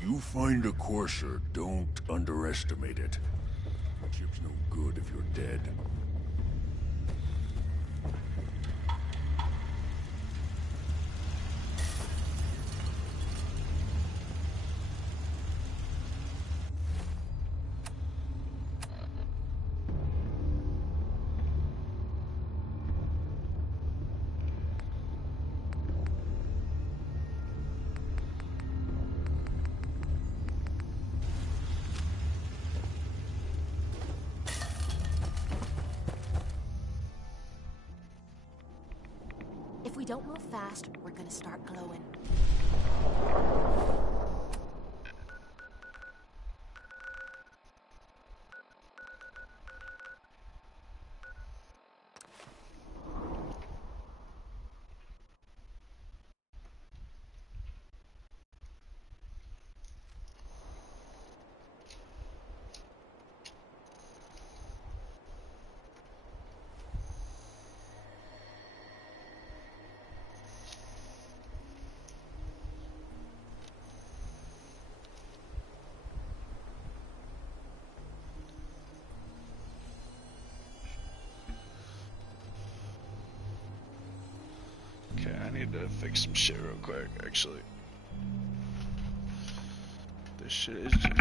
You find a courser, don't underestimate it. Chip's no good if you're dead. If we don't move fast, we're gonna start glowing. Okay, I need to fix some shit real quick, actually. This shit is just...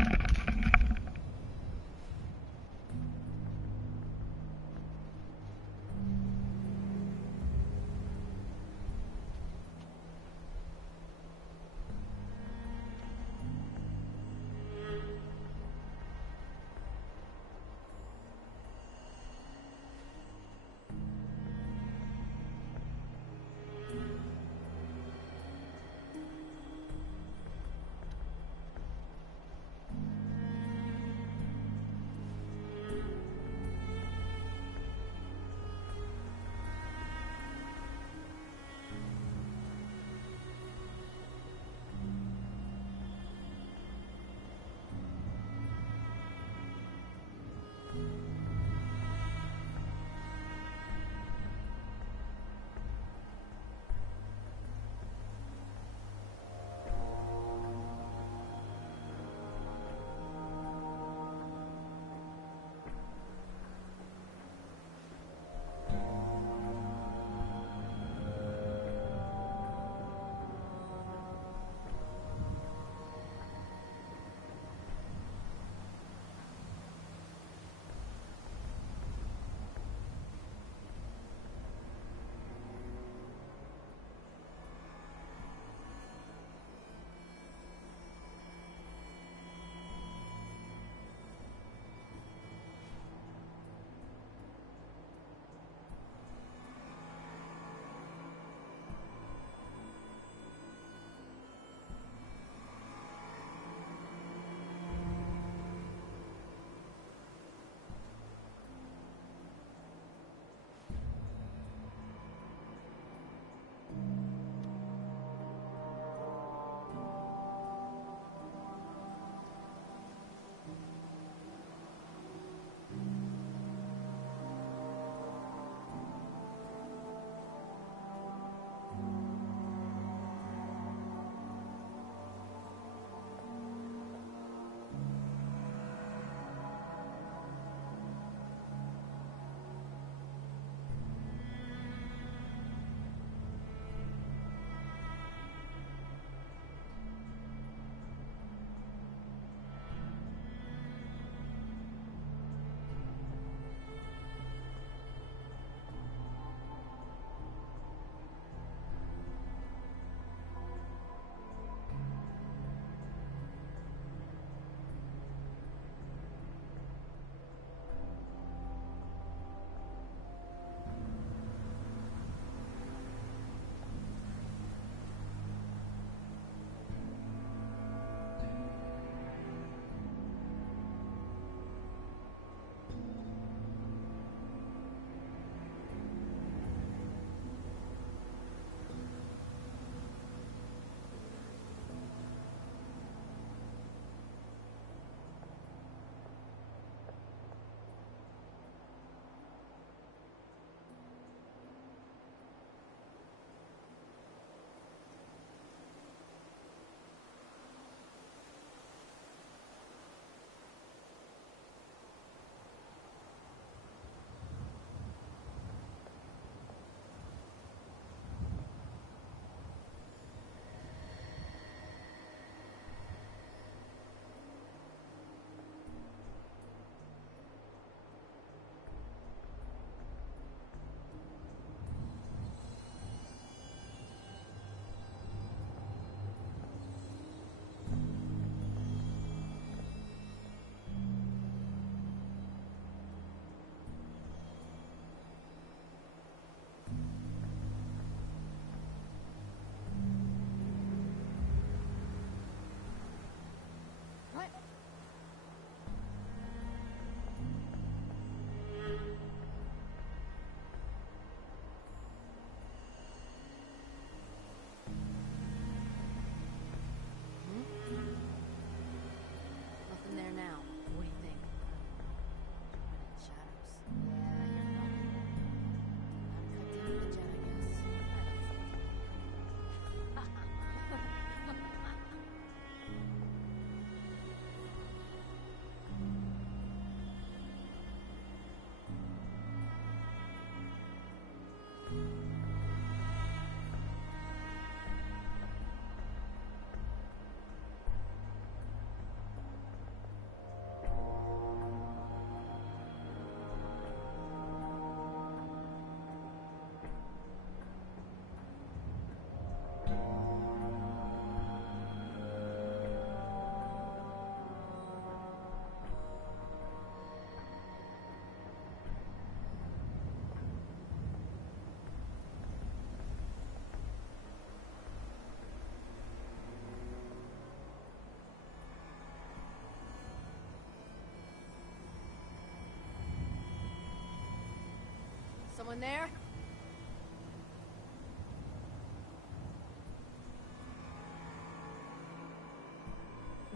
Someone there?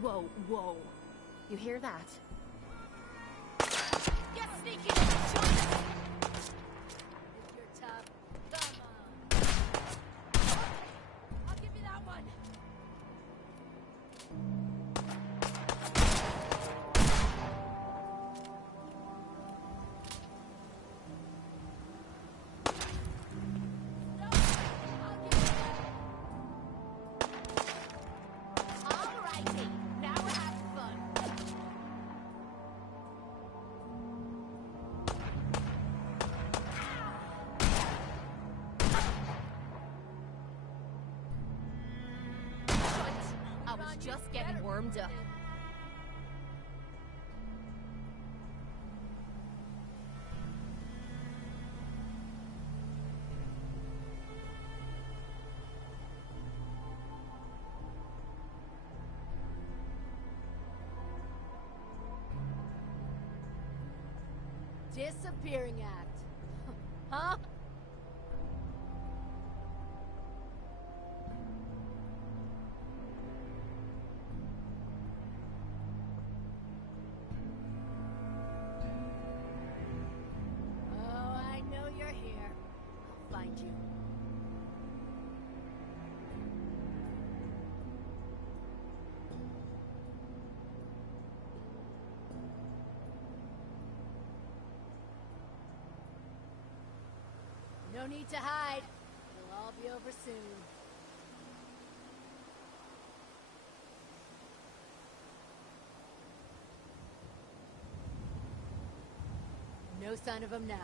Whoa, whoa. You hear that? Get sneaky! Join us! If you're tough, come on. Okay, I'll give you that one. No, I'll give you that. Alrighty, now we're having fun. I was just getting warmed up. Disappearing act. Huh? Oh, I know you're here. I'll find you. No need to hide. It'll all be over soon. No sign of him now.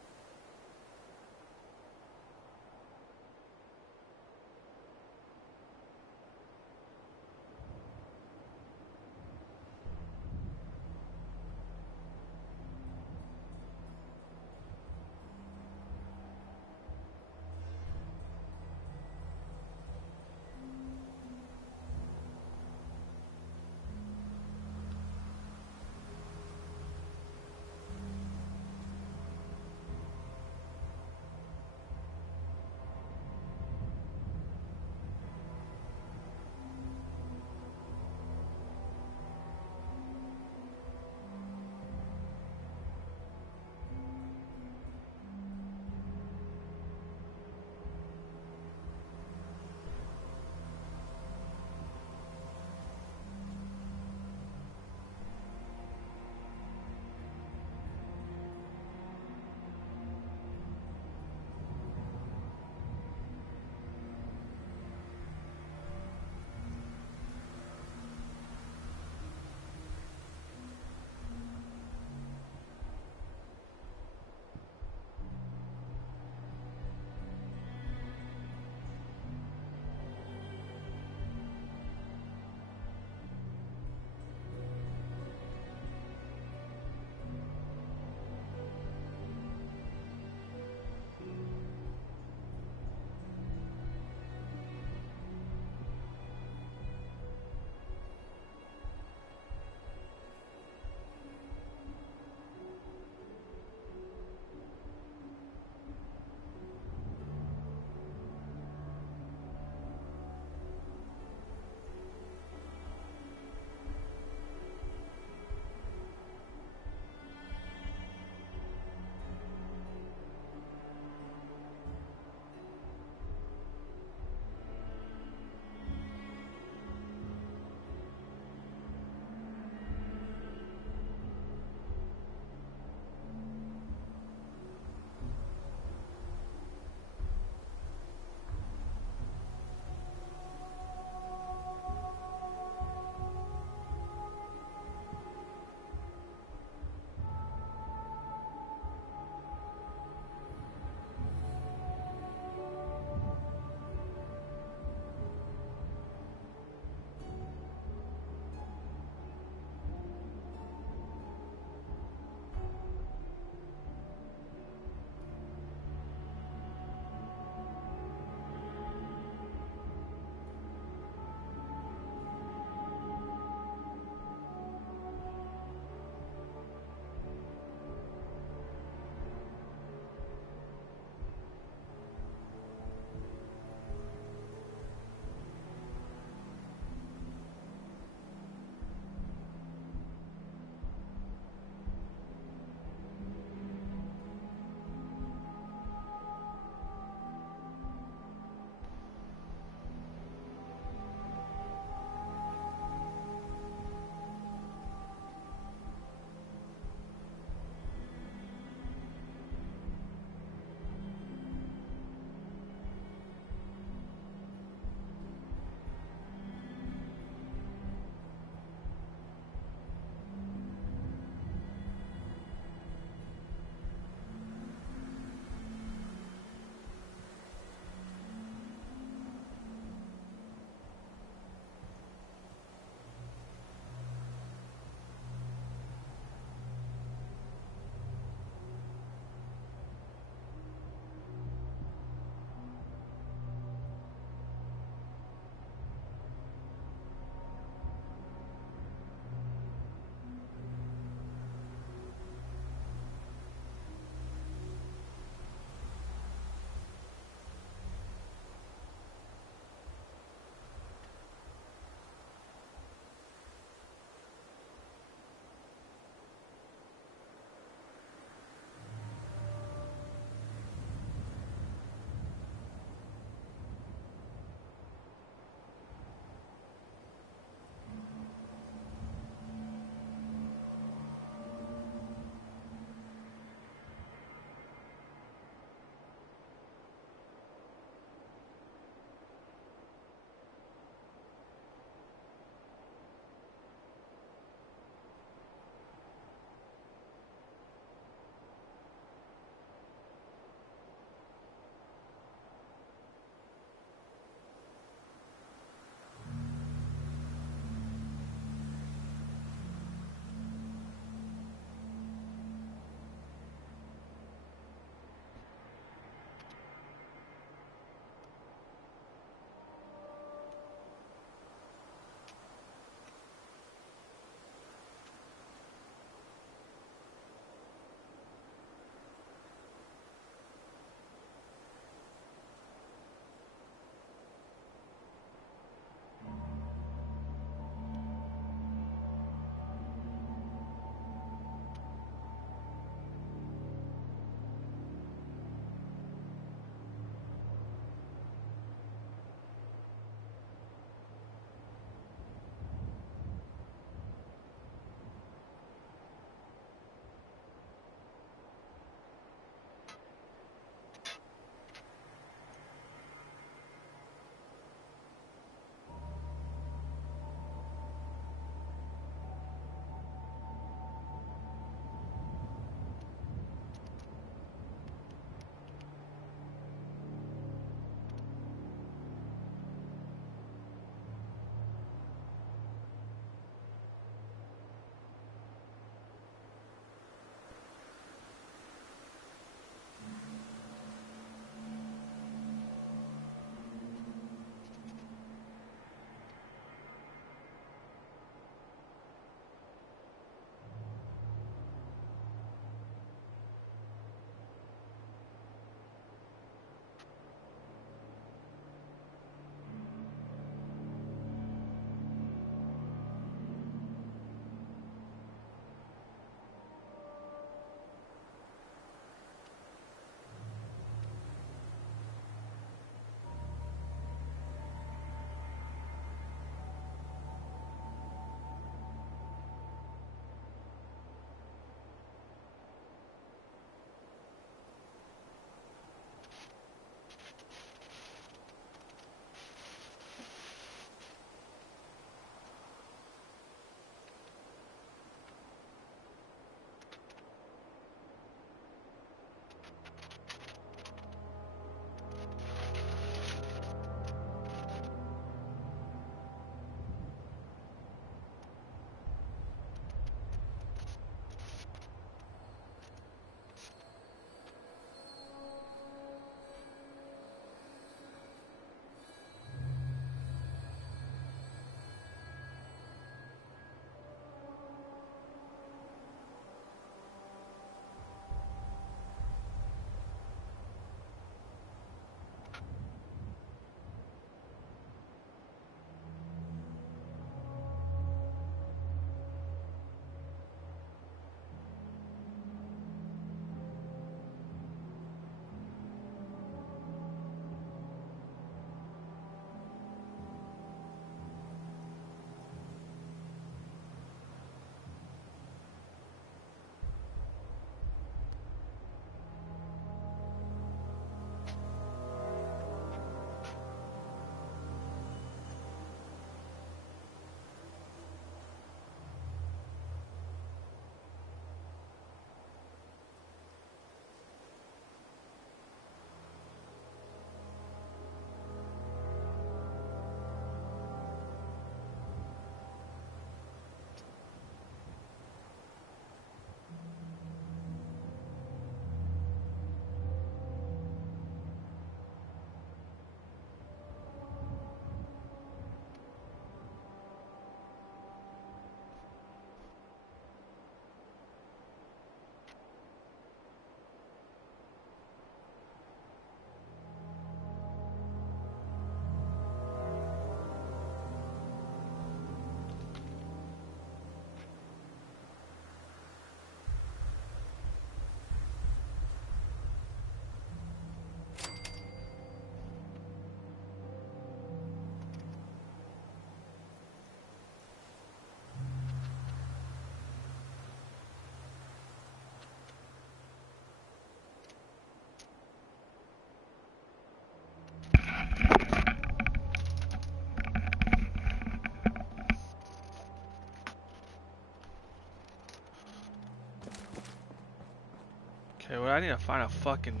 I need to find a fucking...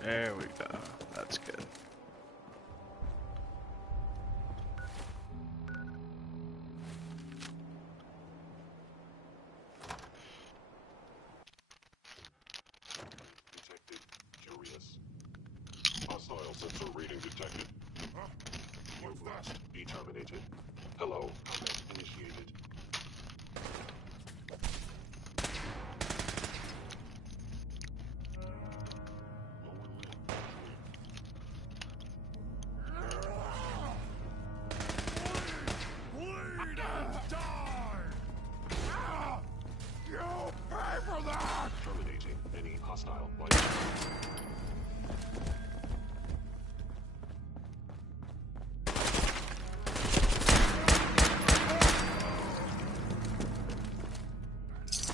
There we go. That's good. Detected. Curious. Hostile sensor reading detected. Huh? What's You that? must be terminated. Hello. Combat initiated. Lower limb Bleed and die! You'll pay for that! terminating any hostile life.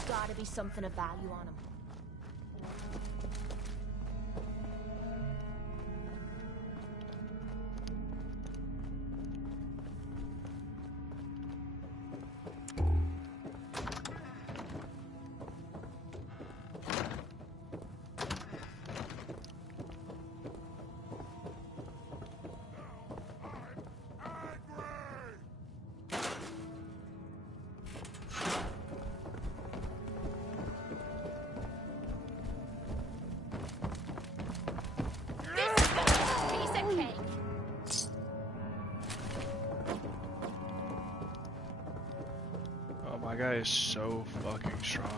Gotta be something of value on him. Piece of cake. Oh, my guy is so fucking strong.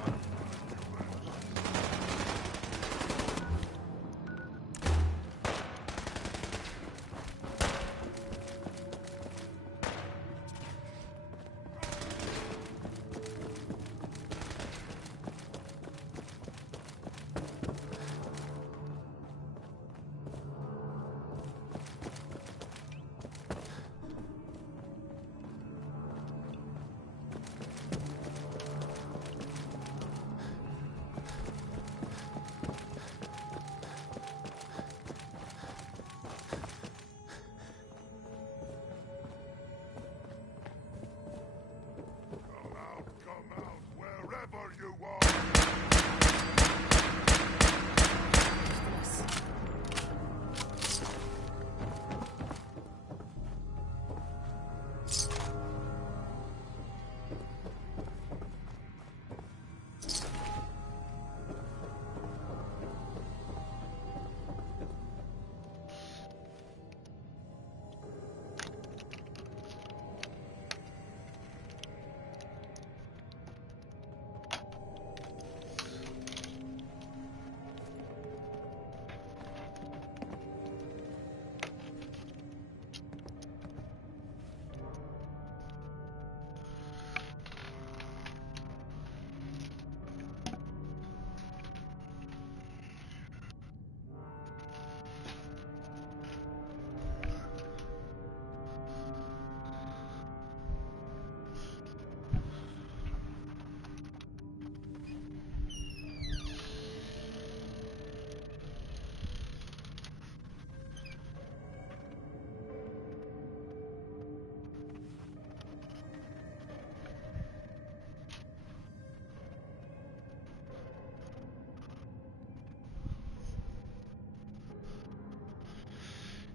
Come out, wherever you are!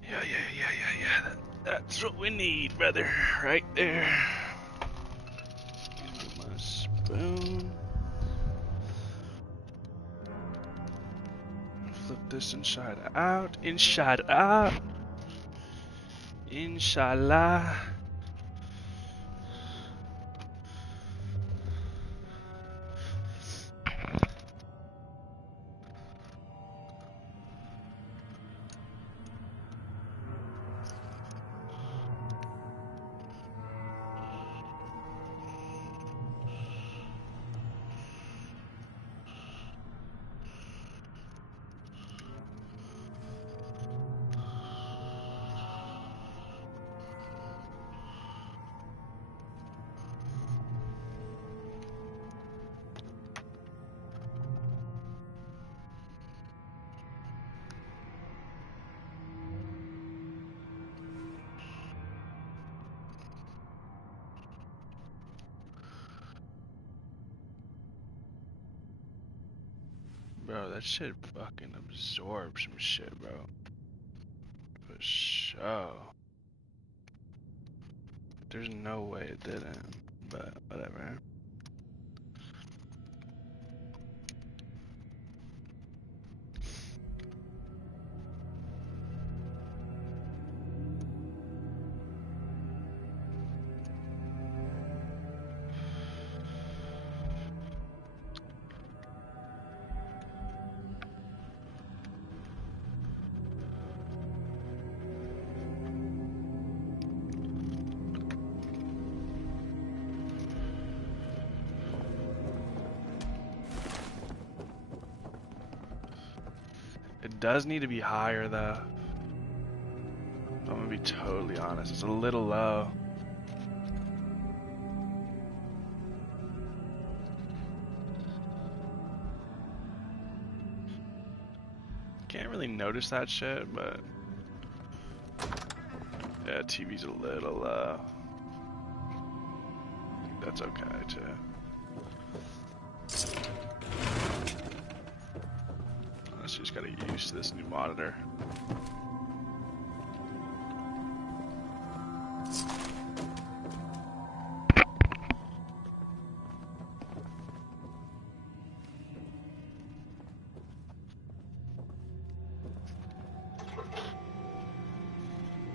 Yeah. That's what we need, brother. Right there. Give me my spoon. Flip this inside out. Inside out. Inshallah. Bro, that shit fucking absorbs some shit, bro. For sure. There's no way it didn't, but whatever. It does need to be higher though. I'm gonna be totally honest, it's a little low. Can't really notice that shit, but yeah, TV's a little low. That's okay too. I just gotta get used to this new monitor.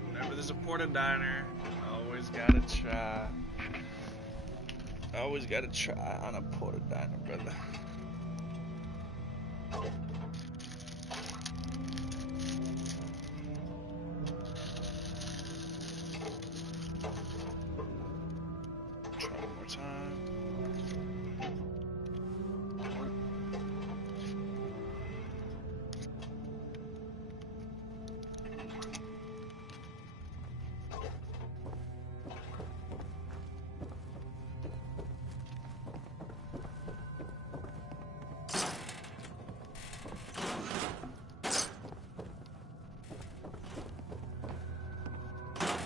Whenever there's a porta diner, always gotta try. Always gotta try on a porta diner, brother. Try one more time.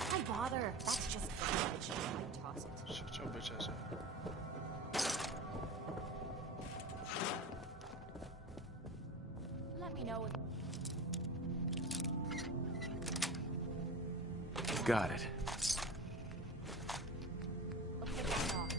Why bother? That's just garbage. I toss it. Shut your bitch ass up. Let me know if Got it. I'll pick that off.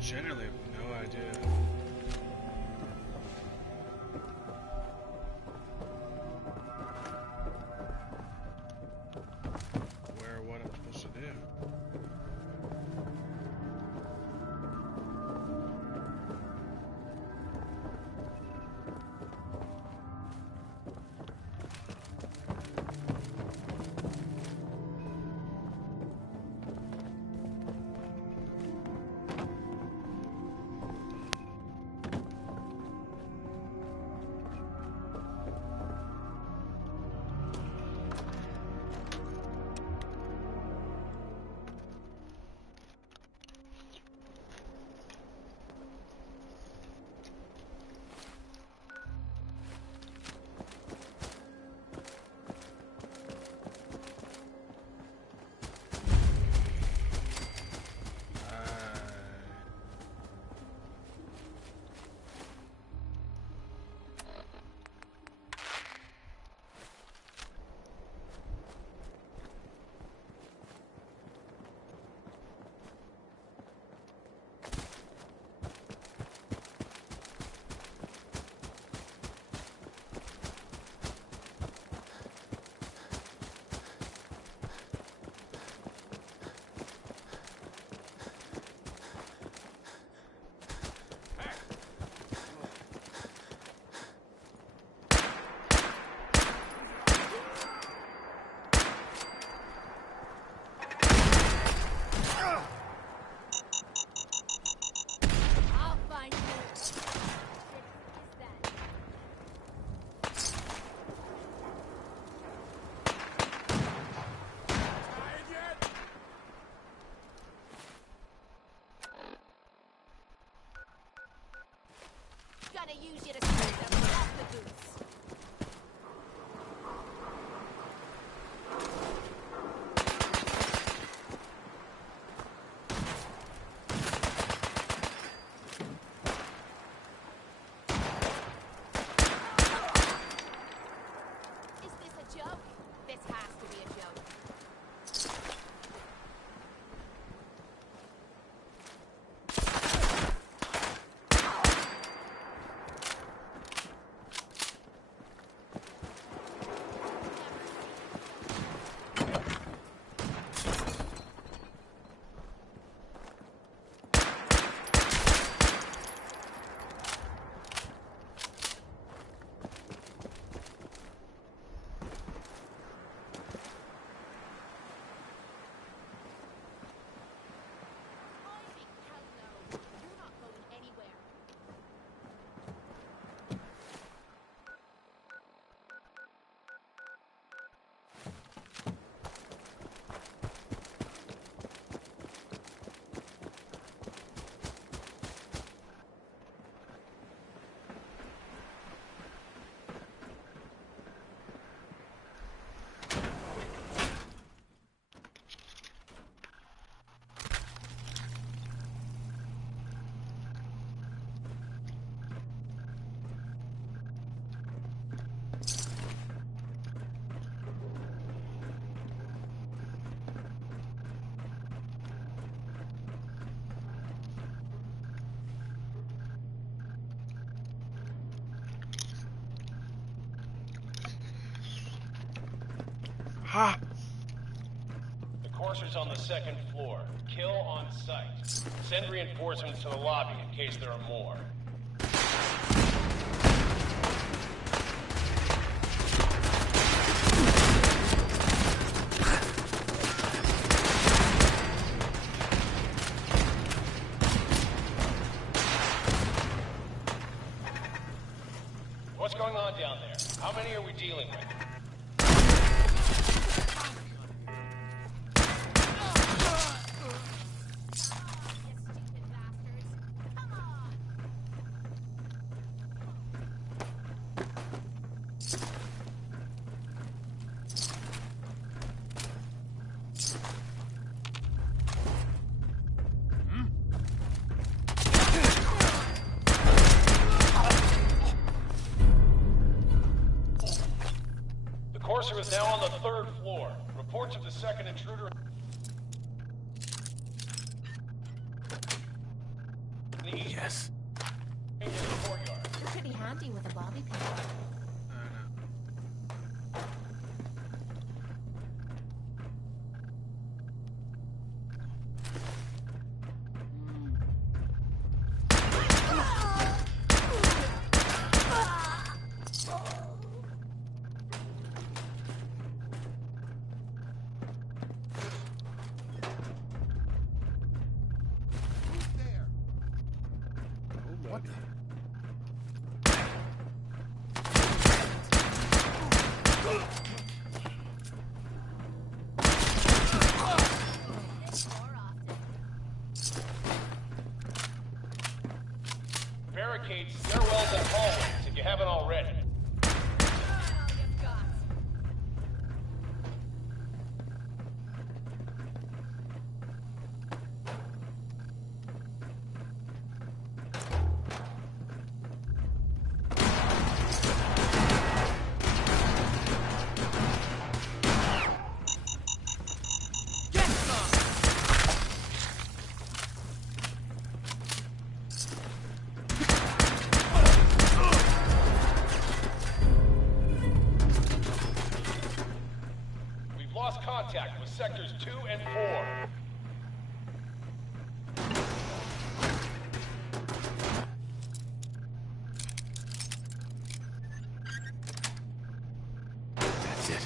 Generally, I have no idea. Where or what I'm supposed to do. gonna use you to scrape them off the boots. Is this a joke? This has to be a joke. You're not going anywhere. Ha! The courser's on the second floor. Kill on sight. Send reinforcements to the lobby in case there are more. What's going on down there? How many are we dealing with? You stupid bastards. Come on! The courser is now on the third floor. Reports of the second intruder in the east Yes. wing of the courtyard. You're pretty handy with a bobby pin. I know. What? More often. Barricade stairwells and hallways if you haven't already. All you've got. We've lost contact with sectors 2 and 4. That's it.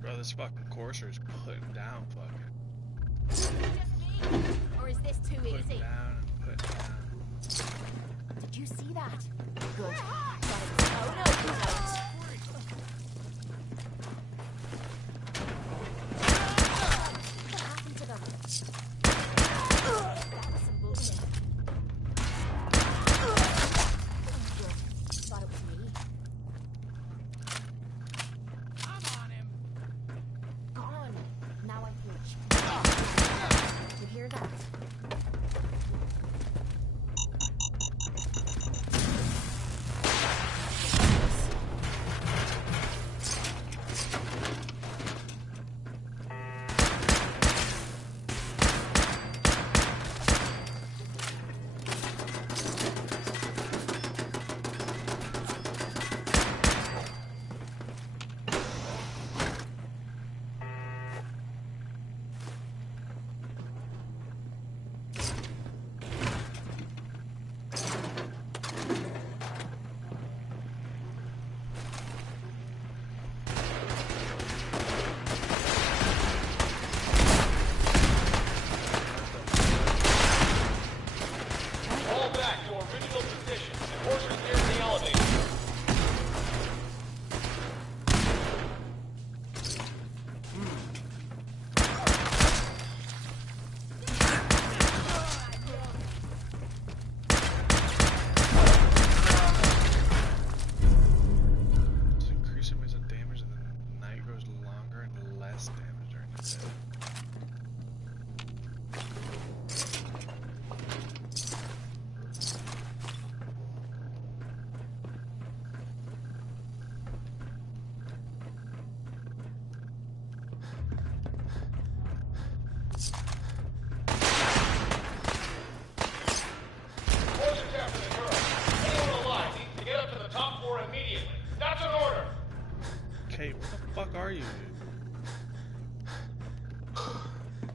Bro, this fucking courser is putting down fucking. Just me? Or is this too Putting easy? down and putting down. Did you see that? Good.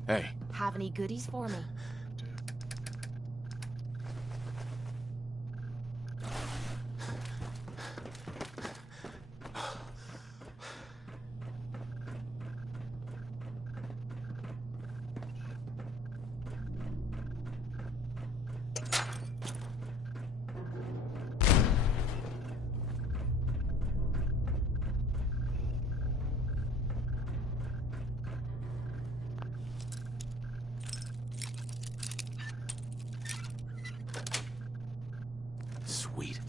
Hey, Have any goodies for me? sweet.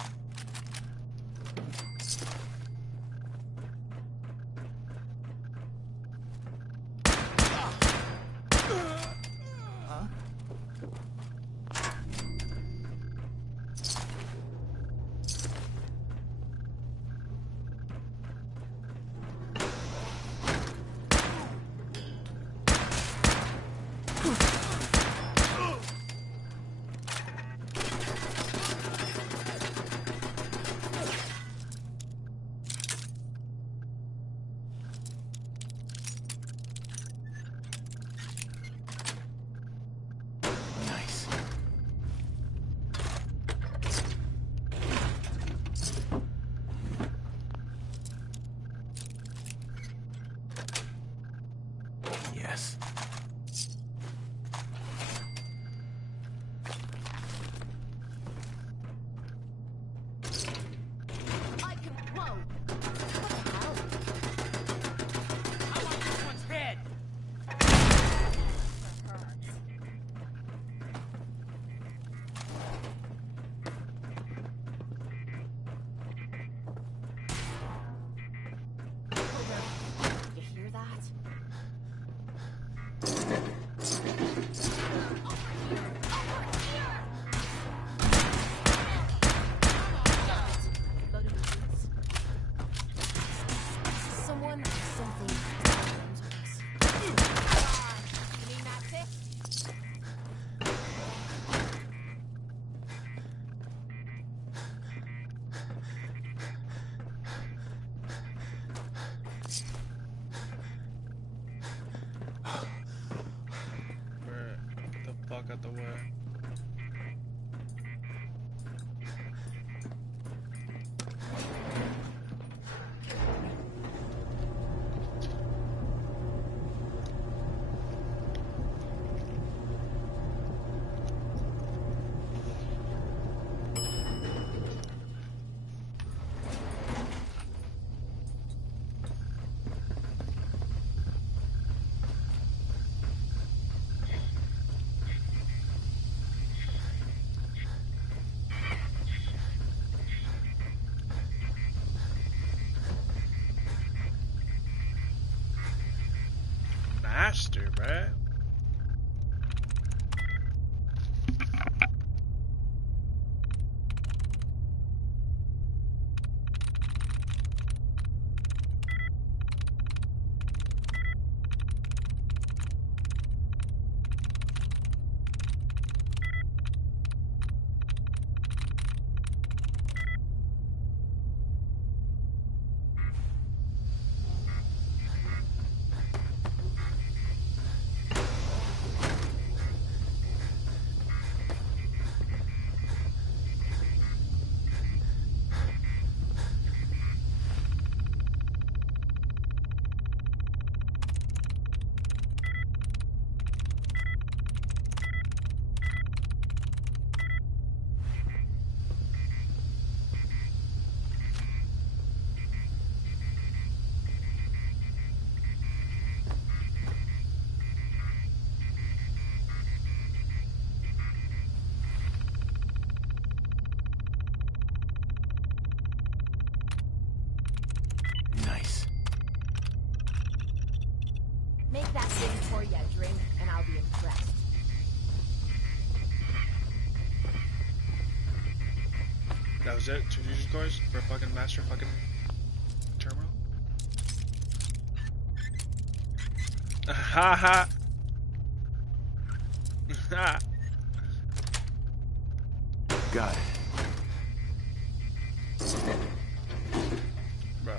Nice. Yes. I can. Whoa! What the hell? I want this one's head. You hear that? Loaded with boots. Someone or something. You mean that's it? Bruh, get the fuck out the way. Master, bruh. Nice. Make that thing for you, drink, and I'll be impressed. That was it? 2 fusion cores for a fucking master fucking terminal? Ha ha! Ha! Got it. Bro.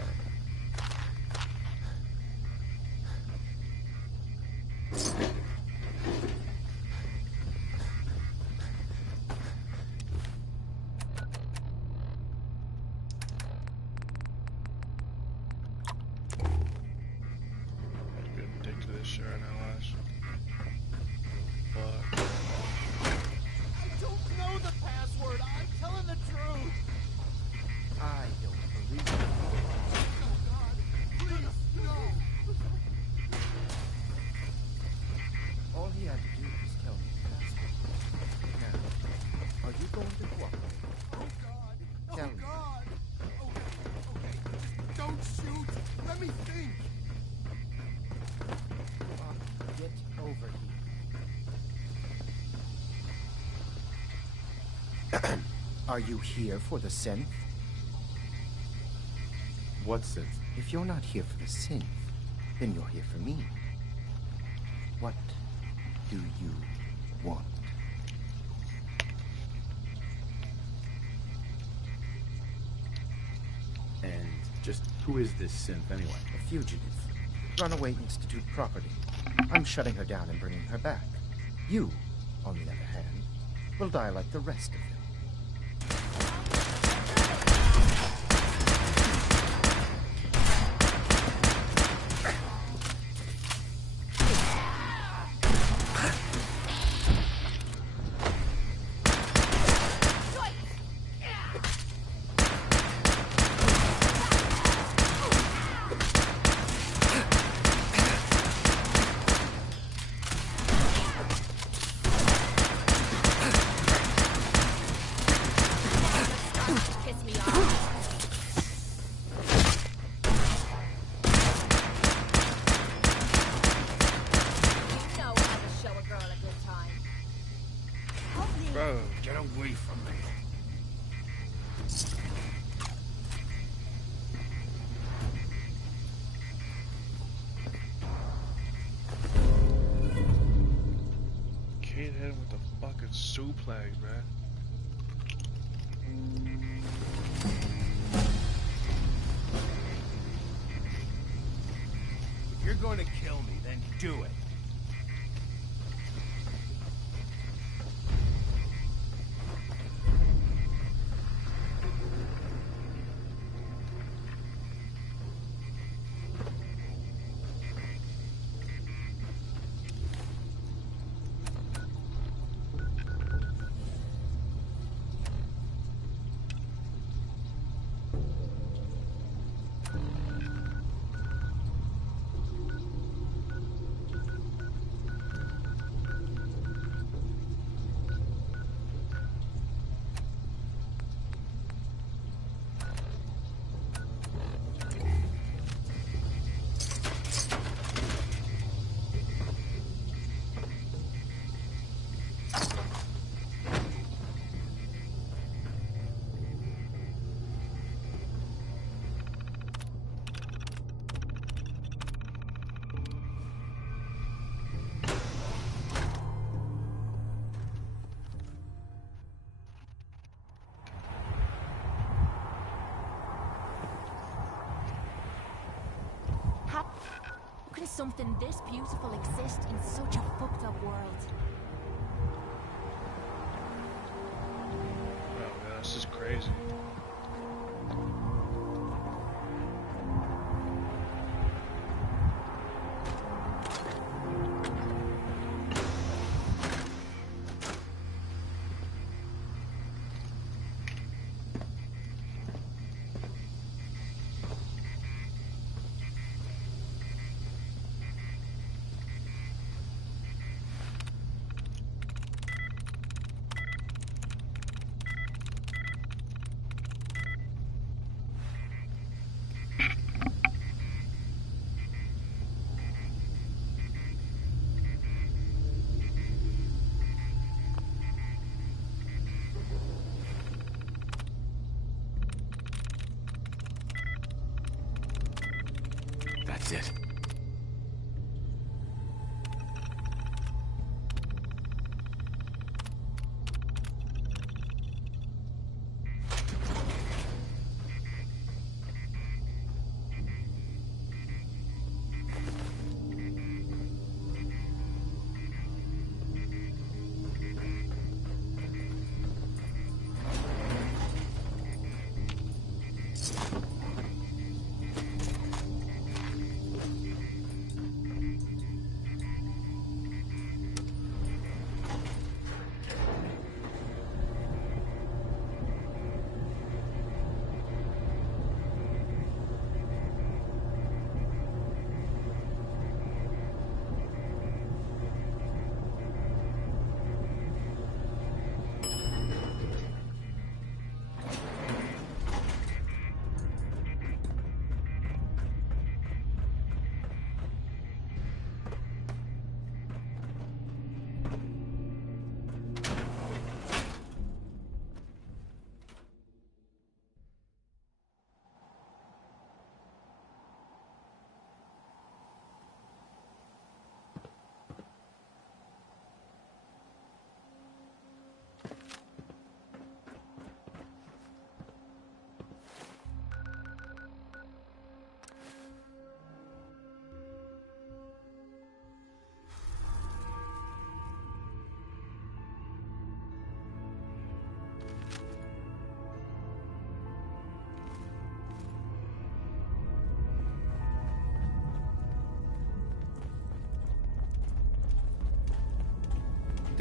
going to cooperate? Oh God! Tell Oh me. God! Okay. Don't shoot! Let me think! Get over here. Are you here for the synth? What synth? If you're not here for the synth, then you're here for me. What do you want? And just who is this synth anyway? A fugitive. Runaway Institute property. I'm shutting her down and bringing her back. You, on the other hand, will die like the rest of them. Piss me off. You know how to show a girl a good time. Bro. Get away from me. Can't hit him with the fucking suplex, man. If you're going to kill me, then do it. How can something this beautiful exist in such a fucked up world? Oh man, this is crazy. That's it.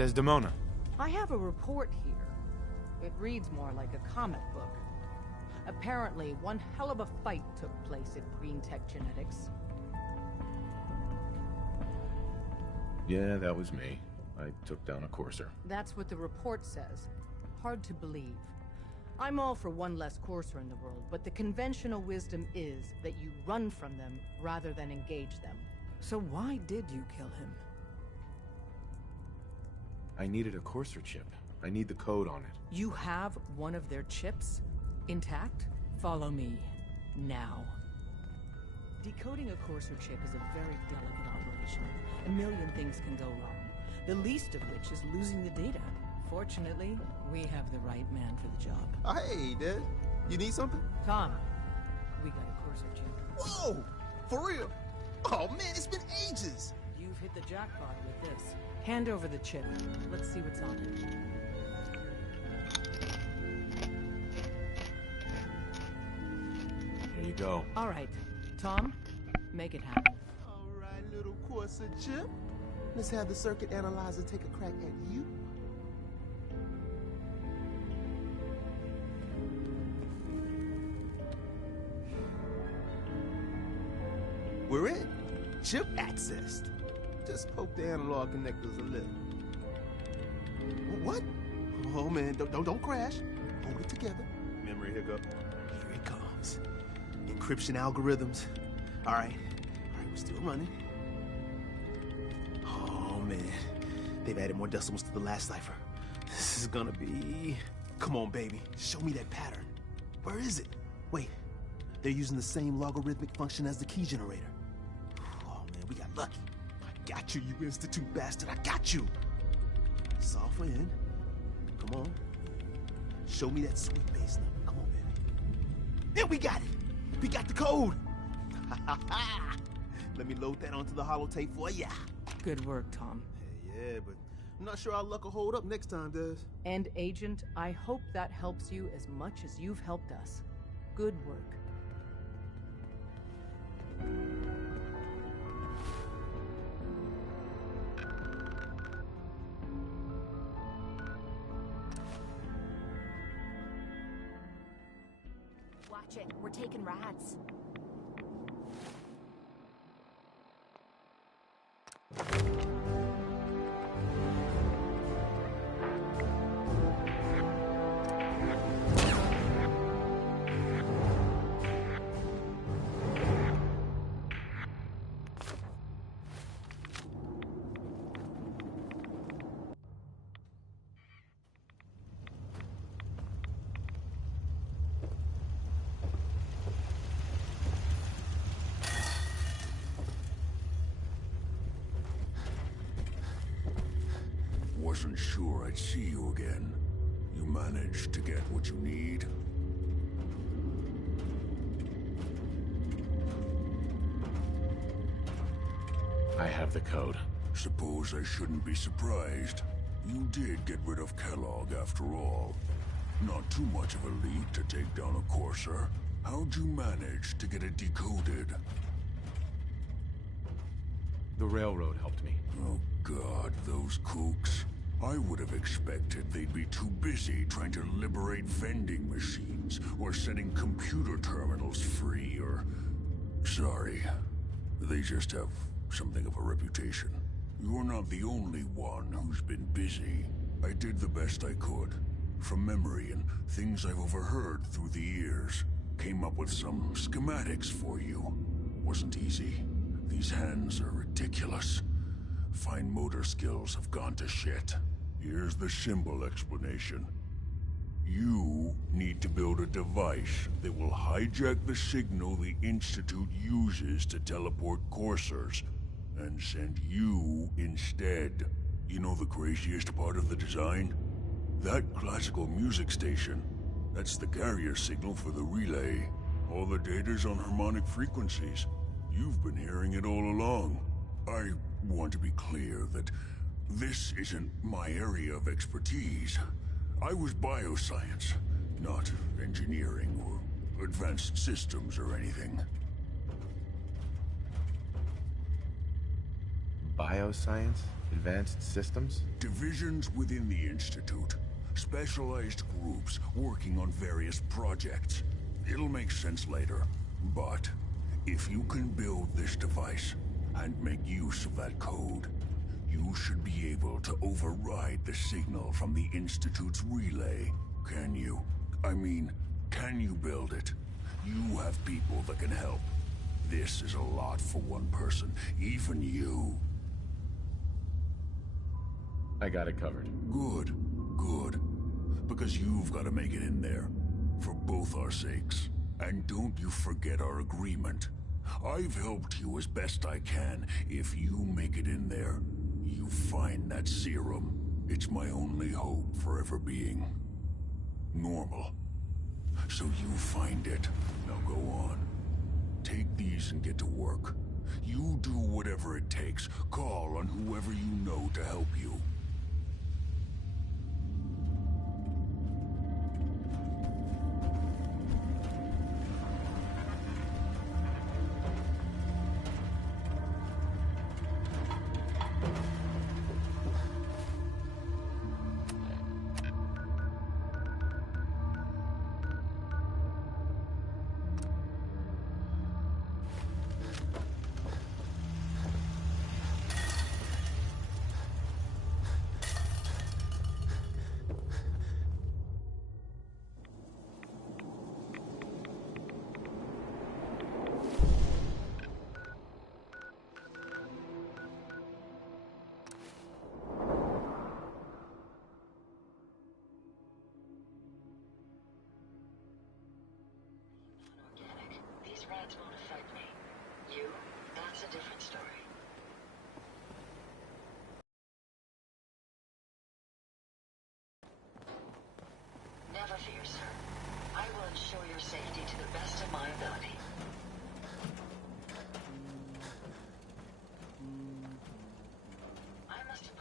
Desdemona. I have a report here. It reads more like a comic book. Apparently, one hell of a fight took place at Green Tech Genetics. Yeah, that was me. I took down a courser. That's what the report says. Hard to believe. I'm all for one less courser in the world, but the conventional wisdom is that you run from them rather than engage them. So why did you kill him? I needed a courser chip. I need the code on it. You have one of their chips? Intact? Follow me. Now. Decoding a courser chip is a very delicate operation. A million things can go wrong. The least of which is losing the data. Fortunately, we have the right man for the job. Hey, Des. You need something? Tom, we got a courser chip. Whoa! For real? Oh, man, it's been ages! You've hit the jackpot with this. Hand over the chip. Let's see what's on it. Here you go. All right. Tom, make it happen. All right, little courser chip. Let's have the circuit analyzer take a crack at you. We're in. Chip accessed. Just poke the analog connectors a little. What? Oh man, don't crash. Hold it together. Memory hiccup. Here it comes. Encryption algorithms. All right, we're still running. Oh man, they've added more decimals to the last cipher. This is gonna be... Come on, baby, show me that pattern. Where is it? Wait, they're using the same logarithmic function as the key generator. Oh man, we got lucky. I got you, you Institute bastard, I got you. Software in. Come on. Show me that sweet bass number. Come on, baby. And we got it. We got the code. Let me load that onto the holotape for ya. Good work, Tom. Yeah, but I'm not sure our luck will hold up next time, Des. And Agent, I hope that helps you as much as you've helped us. Good work. Watch it. We're taking rats. Wasn't sure I'd see you again. You managed to get what you need? I have the code. Suppose I shouldn't be surprised. You did get rid of Kellogg after all. Not too much of a leap to take down a courser. How'd you manage to get it decoded? The railroad helped me. Oh God, those kooks. I would have expected they'd be too busy trying to liberate vending machines or setting computer terminals free or... Sorry. They just have something of a reputation. You're not the only one who's been busy. I did the best I could. From memory and things I've overheard through the years. Came up with some schematics for you. Wasn't easy. These hands are ridiculous. Fine motor skills have gone to shit. Here's the simple explanation. You need to build a device that will hijack the signal the Institute uses to teleport coursers, and send you instead. You know the craziest part of the design? That classical music station, that's the carrier signal for the relay. All the data's on harmonic frequencies. You've been hearing it all along. I want to be clear that this isn't my area of expertise. I was bioscience, not engineering or advanced systems or anything. Bioscience? Advanced systems? Divisions within the Institute. Specialized groups working on various projects. It'll make sense later. But if you can build this device and make use of that code, you should be able to override the signal from the Institute's relay. Can you? I mean, can you build it? You have people that can help. This is a lot for one person, even you. I got it covered. Good, good. Because you've got to make it in there. For both our sakes. And don't you forget our agreement. I've helped you as best I can. If you make it in there, you find that serum. It's my only hope for ever being normal. So you find it. Now go on. Take these and get to work. You do whatever it takes. Call on whoever you know to help you. Rats won't affect me. You? That's a different story. Never fear, sir. I will ensure your safety to the best of my ability.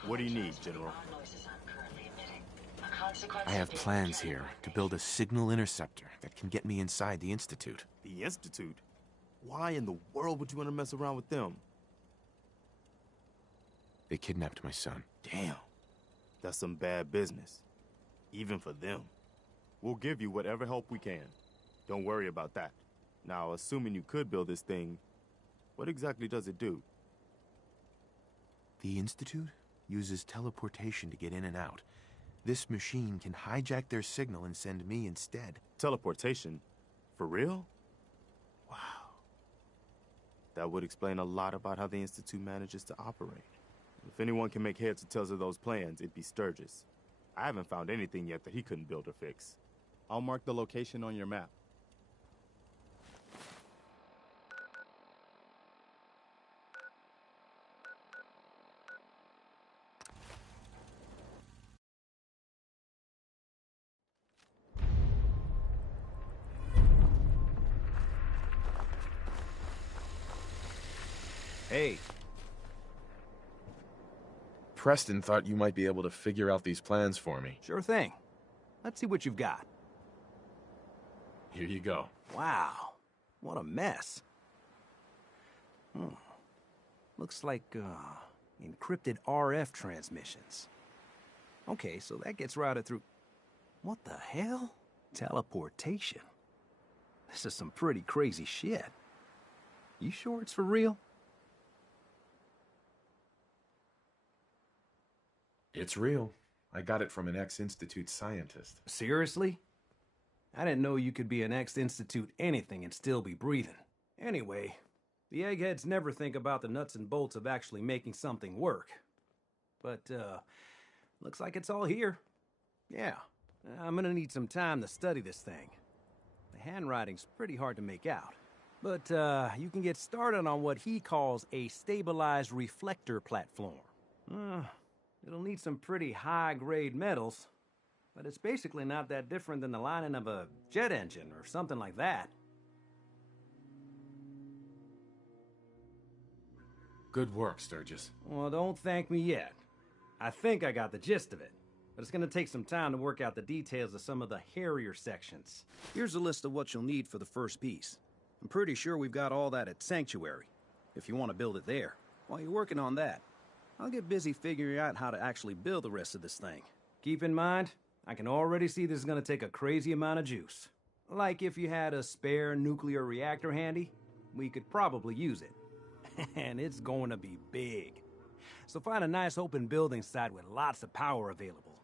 What do you need, General? I have plans here to build a signal interceptor that can get me inside the Institute. The Institute? Why in the world would you want to mess around with them? They kidnapped my son. Damn. That's some bad business. Even for them. We'll give you whatever help we can. Don't worry about that. Now, assuming you could build this thing, what exactly does it do? The Institute uses teleportation to get in and out. This machine can hijack their signal and send me instead. Teleportation? For real? Wow. That would explain a lot about how the Institute manages to operate. If anyone can make heads or tails of those plans, it'd be Sturgis. I haven't found anything yet that he couldn't build or fix. I'll mark the location on your map. Hey. Preston thought you might be able to figure out these plans for me. Sure thing. Let's see what you've got. Here you go. Wow. What a mess. Looks like, encrypted RF transmissions. Okay, so that gets routed through... What the hell? Teleportation. This is some pretty crazy shit. You sure it's for real? It's real. I got it from an ex-Institute scientist. Seriously? I didn't know you could be an ex-Institute anything and still be breathing. Anyway, the eggheads never think about the nuts and bolts of actually making something work. But, looks like it's all here. Yeah, I'm gonna need some time to study this thing. The handwriting's pretty hard to make out. But, you can get started on what he calls a stabilized reflector platform. It'll need some pretty high-grade metals, but it's basically not that different than the lining of a jet engine or something like that. Good work, Sturgis. Well, don't thank me yet. I think I got the gist of it, but it's gonna take some time to work out the details of some of the hairier sections. Here's a list of what you'll need for the first piece. I'm pretty sure we've got all that at Sanctuary, if you want to build it there. While you're working on that, I'll get busy figuring out how to actually build the rest of this thing. Keep in mind, I can already see this is gonna take a crazy amount of juice. Like if you had a spare nuclear reactor handy, we could probably use it. And it's going to be big. So find a nice open building site with lots of power available.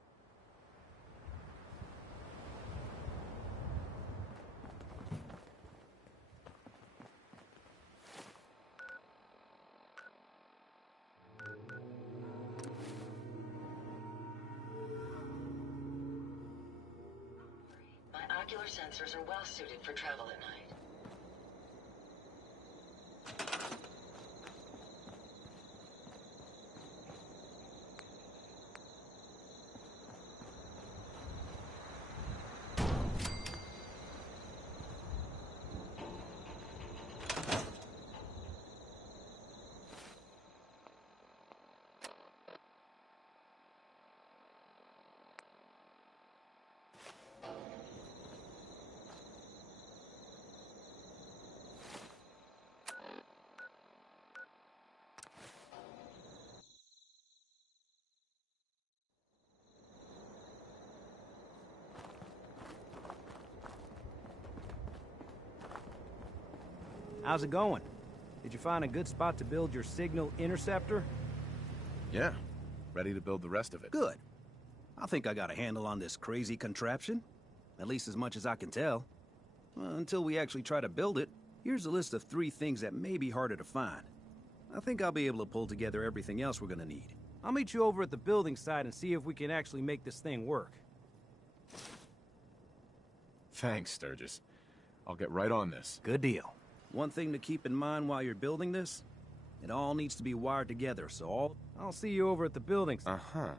My ocular sensors are well suited for travel at night. How's it going? Did you find a good spot to build your signal interceptor? Yeah, ready to build the rest of it. Good. I think I got a handle on this crazy contraption. At least as much as I can tell. Until we actually try to build it, here's a list of 3 things that may be harder to find. I think I'll be able to pull together everything else we're gonna need. I'll meet you over at the building site and see if we can actually make this thing work. Thanks, Sturgis. I'll get right on this. Good deal. One thing to keep in mind while you're building this, it all needs to be wired together, so I'll see you over at the building site. Uh-huh.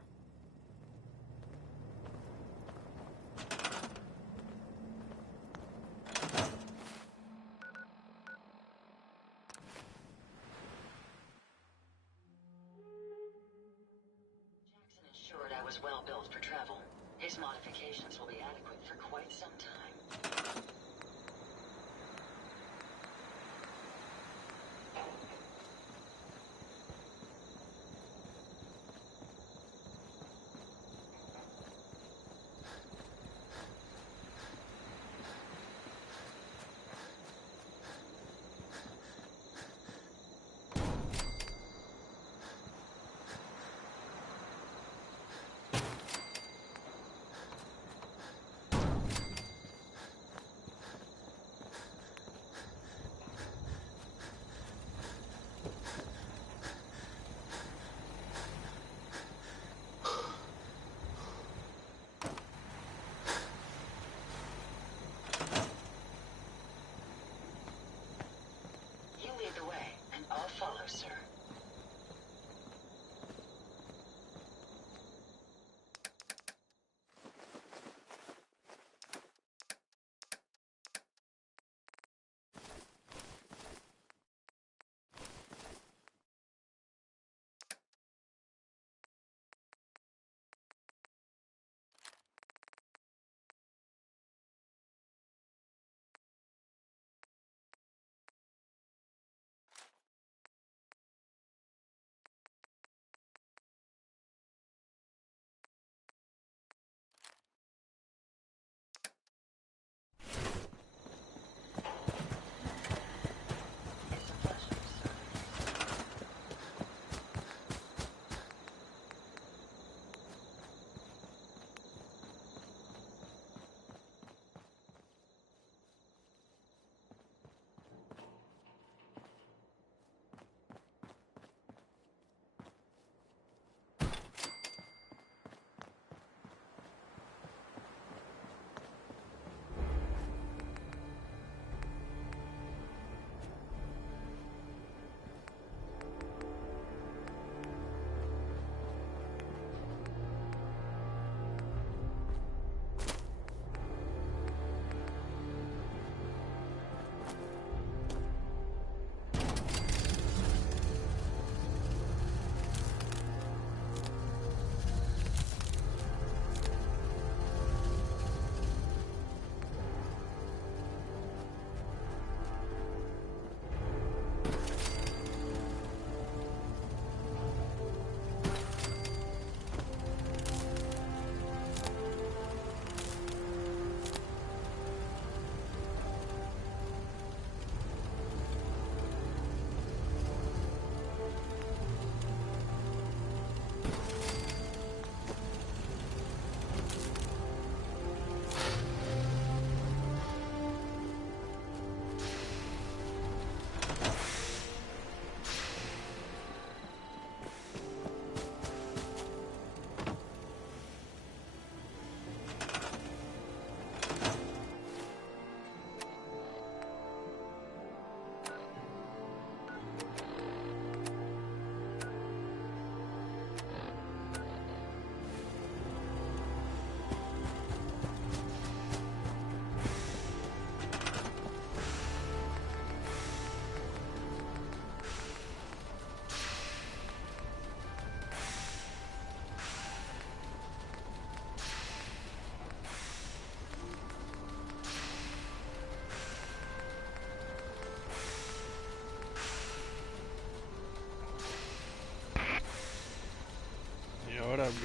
Jackson ensured I was well built for travel. His modifications will be adequate for quite some time.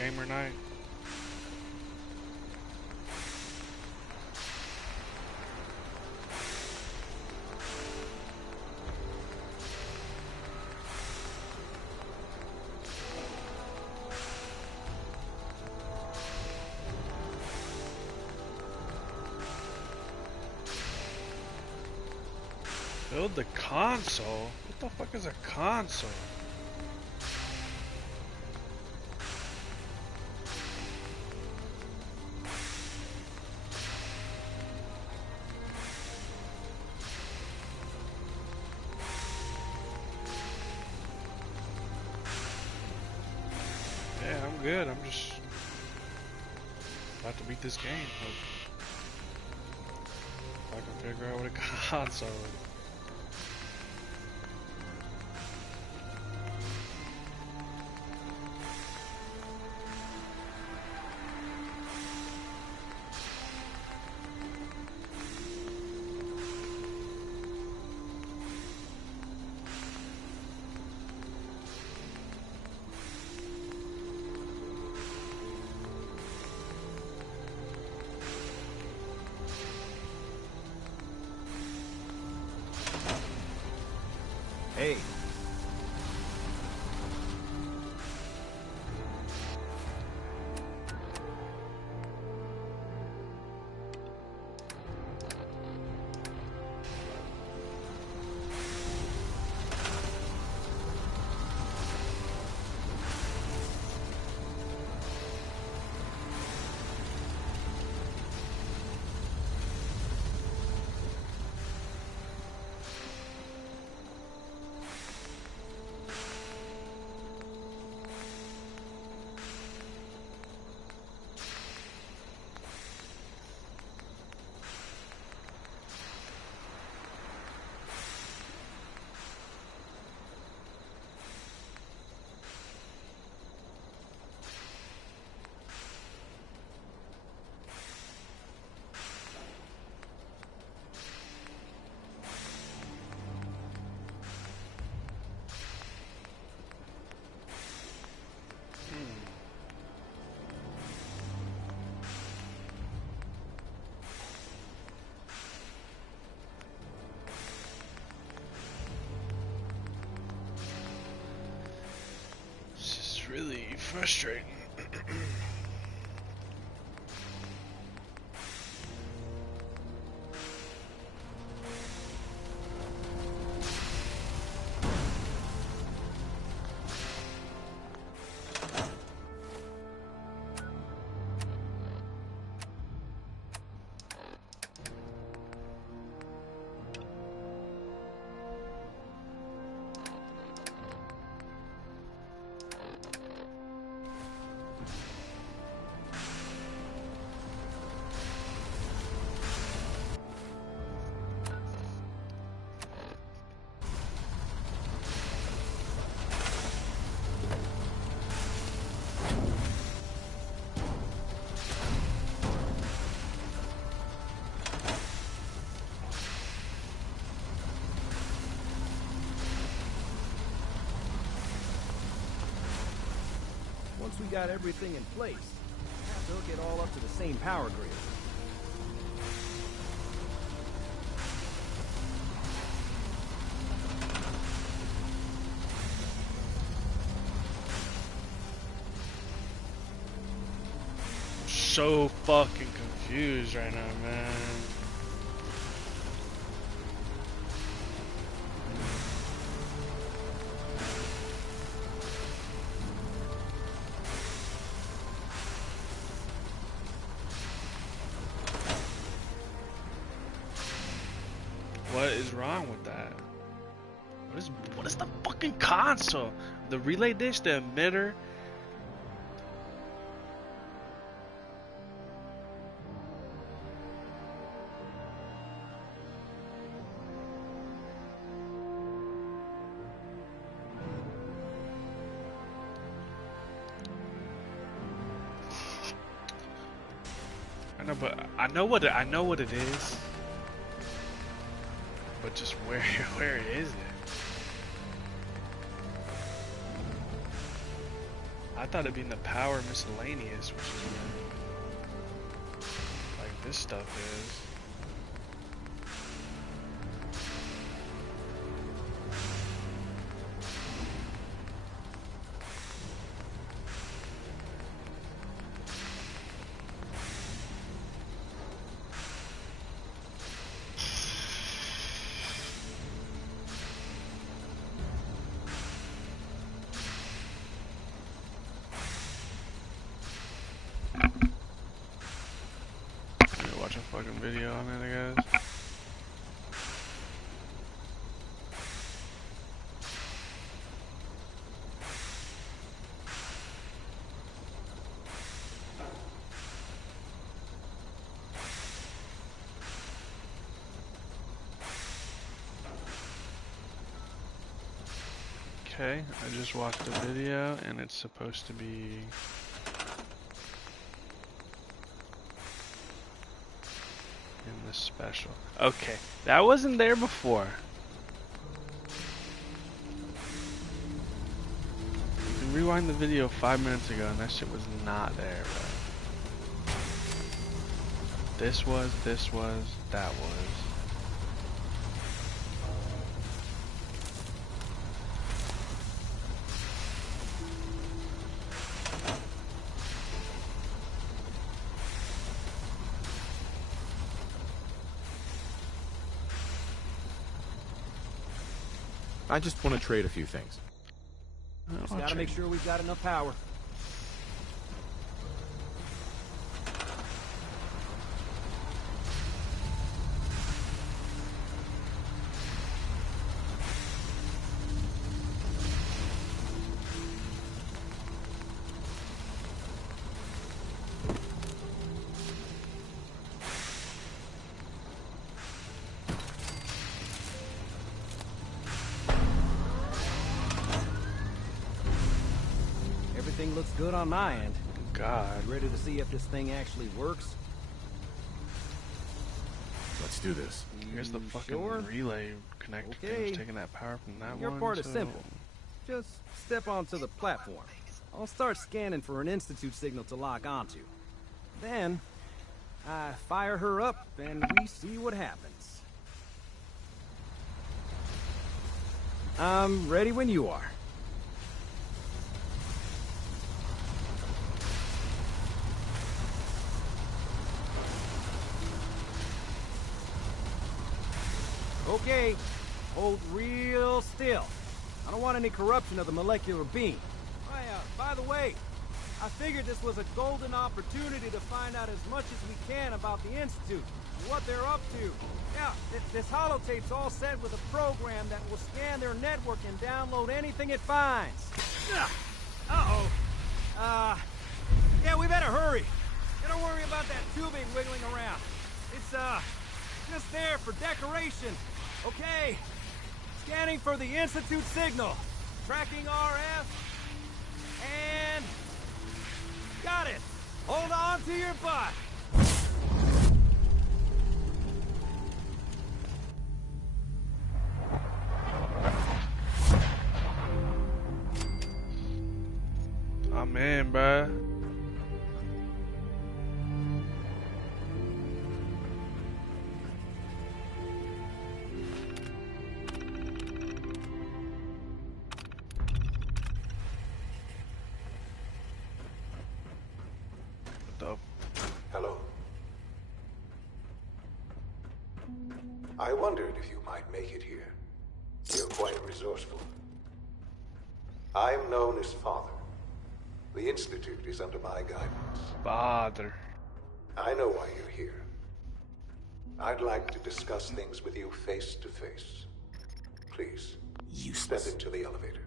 gamer night. Build the console? What the fuck is a console? Yeah, I'm good. I'm just about to beat this game. Hope I can figure out what a console is. Hey. Really frustrating. Once we got everything in place, we have to hook it all up to the same power grid. So fucking confused right now, man. What is wrong with that? What is the fucking console? The relay dish, the emitter. I know, but I know what it is. But just where is it? I thought it'd be in the power miscellaneous, which is where, like, this stuff is. Watch a fucking video on it, I guess. Okay, I just watched the video and it's supposed to be in the special. Okay, that wasn't there before. You can rewind the video 5 minutes ago and that shit was not there, bro. This was, that was. I just want to trade a few things. Just gotta make sure we've got enough power. Everything looks good on my end. God. Ready to see if this thing actually works? Let's do this. Here's the fucking relay connector thing. Was taking that power from that Your one. part is simple. Just step onto the platform. I'll start scanning for an Institute signal to lock onto. Then, I fire her up and we see what happens. I'm ready when you are. Okay, hold real still. I don't want any corruption of the molecular beam. By the way, I figured this was a golden opportunity to find out as much as we can about the Institute, what they're up to. Yeah, this holotape's all set with a program that will scan their network and download anything it finds. Uh-oh. Yeah, we better hurry. Don't worry about that tubing wiggling around. It's, just there for decoration. Okay. Scanning for the Institute signal. Tracking RF. And... got it. Hold on to your butt. I'm in, bruh. Hello. I wondered if you might make it here. You're quite resourceful. I'm known as Father. The Institute is under my guidance. Father. I know why you're here. I'd like to discuss things with you face to face. Please, step into the elevator.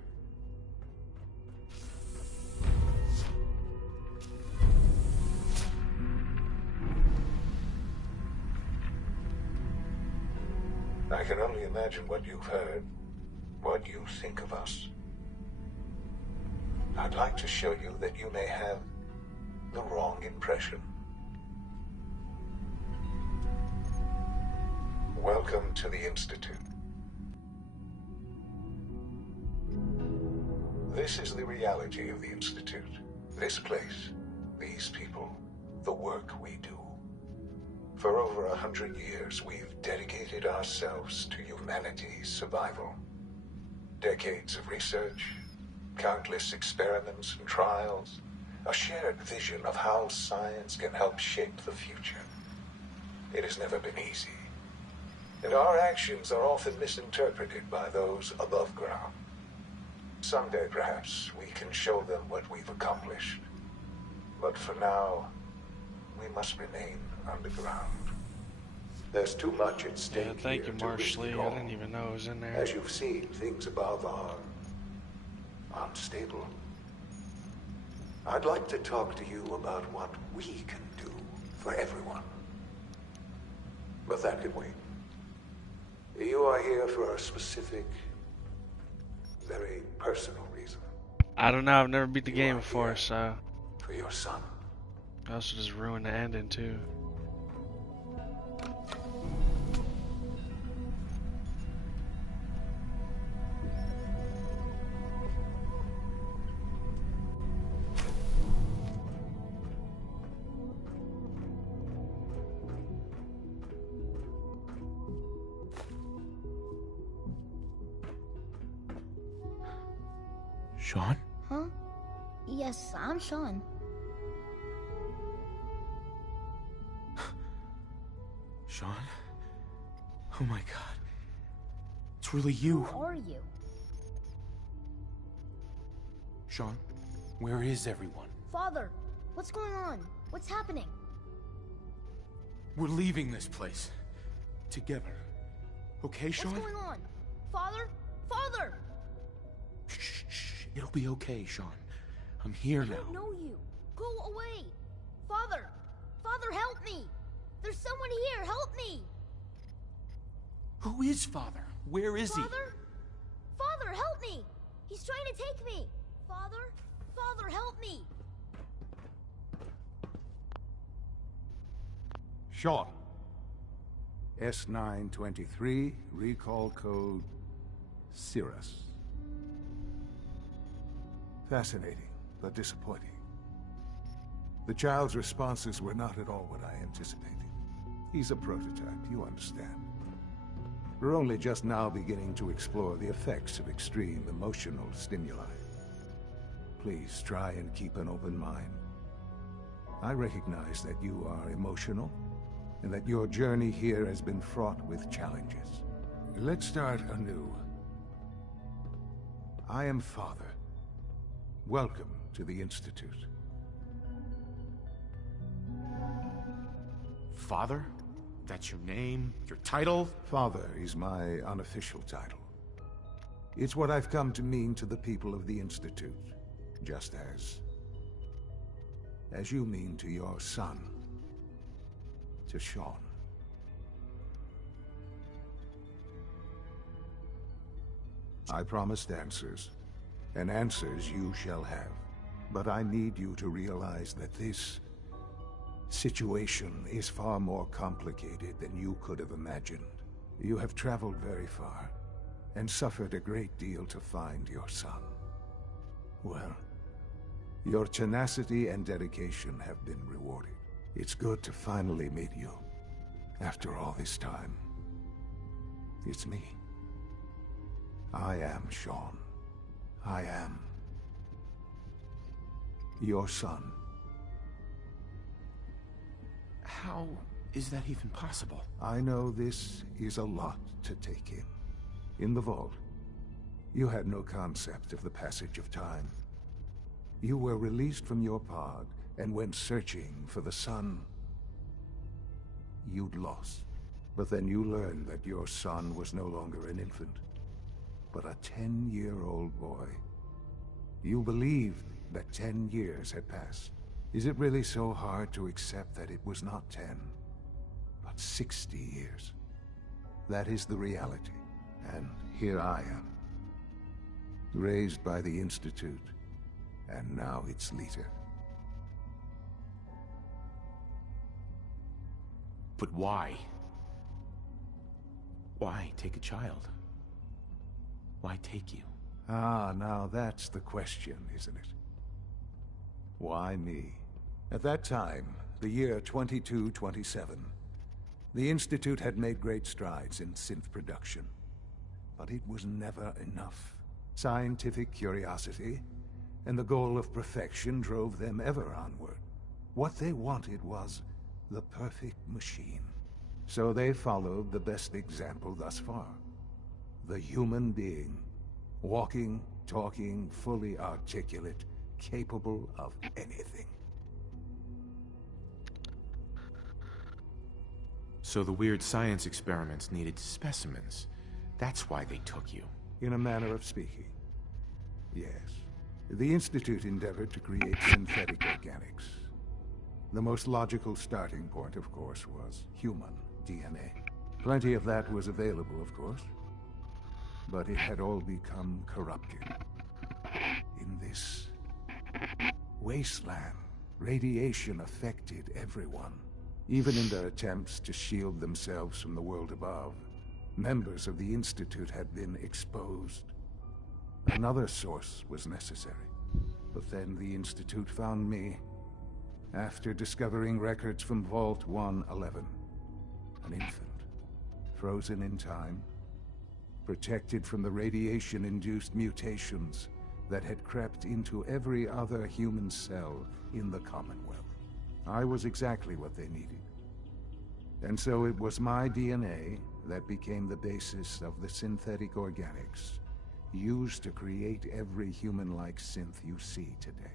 I can only imagine what you've heard, what you think of us. I'd like to show you that you may have the wrong impression. Welcome to the Institute. This is the reality of the Institute. This place, these people, the work we do. For over 100 years, we've dedicated ourselves to humanity's survival. Decades of research, countless experiments and trials, a shared vision of how science can help shape the future. It has never been easy, and our actions are often misinterpreted by those above ground. Someday, perhaps, we can show them what we've accomplished. But for now, we must remain underground. There's too much at stake. Yeah, thank you, here to risk Marshall. it I all. didn't even know it was in there. As you've seen, things above are unstable. I'd like to talk to you about what we can do for everyone. But that can wait. You are here for a specific, very personal reason. I don't know. I've never beat the game before, so For your son. I also just ruined the ending too. Sean? Huh? Yes, I'm Sean. Sean? Oh my god. It's really you. Who are you? Sean, where is everyone? Father, what's going on? What's happening? We're leaving this place. Together. Okay, Sean? What's going on? Father? Father! It'll be okay, Sean. I'm here I now. don't know you. Go away. Father! Father, help me! There's someone here. Help me! Who is Father? Where is Father? Father, help me! He's trying to take me! Father? Father, help me! Sean. S923, recall code Cirrus. Fascinating, but disappointing. The child's responses were not at all what I anticipated. He's a prototype, you understand. We're only just now beginning to explore the effects of extreme emotional stimuli. Please try and keep an open mind. I recognize that you are emotional, and that your journey here has been fraught with challenges. Let's start anew. I am Father. Welcome to the Institute. Father? That's your name? Your title? Father is my unofficial title. It's what I've come to mean to the people of the Institute, just as you mean to your son, to Sean. I promised answers, and answers you shall have. But I need you to realize that this situation is far more complicated than you could have imagined. You have traveled very far, and suffered a great deal to find your son. Well, your tenacity and dedication have been rewarded. It's good to finally meet you, after all this time. It's me. I am Sean. I am your son. How is that even possible? I know this is a lot to take in. In the vault, you had no concept of the passage of time. You were released from your pod and went searching for the son you'd lost. But then you learned that your son was no longer an infant, but a 10-year-old boy. You believed that 10 years had passed. Is it really so hard to accept that it was not 10, but 60 years? That is the reality, and here I am. Raised by the Institute, and now its leader. But why? Why take a child? Why take you? Ah, now that's the question, isn't it? Why me? At that time, the year 2227, the Institute had made great strides in synth production. But it was never enough. Scientific curiosity and the goal of perfection drove them ever onward. What they wanted was the perfect machine. So they followed the best example thus far. The human being. Walking, talking, fully articulate, capable of anything. So the weird science experiments needed specimens. That's why they took you. In a manner of speaking. Yes. The Institute endeavored to create synthetic organics. The most logical starting point, of course, was human DNA. Plenty of that was available, of course. But it had all become corrupted. In this wasteland, radiation affected everyone. Even in their attempts to shield themselves from the world above, members of the Institute had been exposed. Another source was necessary. But then the Institute found me after discovering records from Vault 111. An infant, frozen in time, protected from the radiation-induced mutations that had crept into every other human cell in the Commonwealth. I was exactly what they needed. And so it was my DNA that became the basis of the synthetic organics used to create every human-like synth you see today.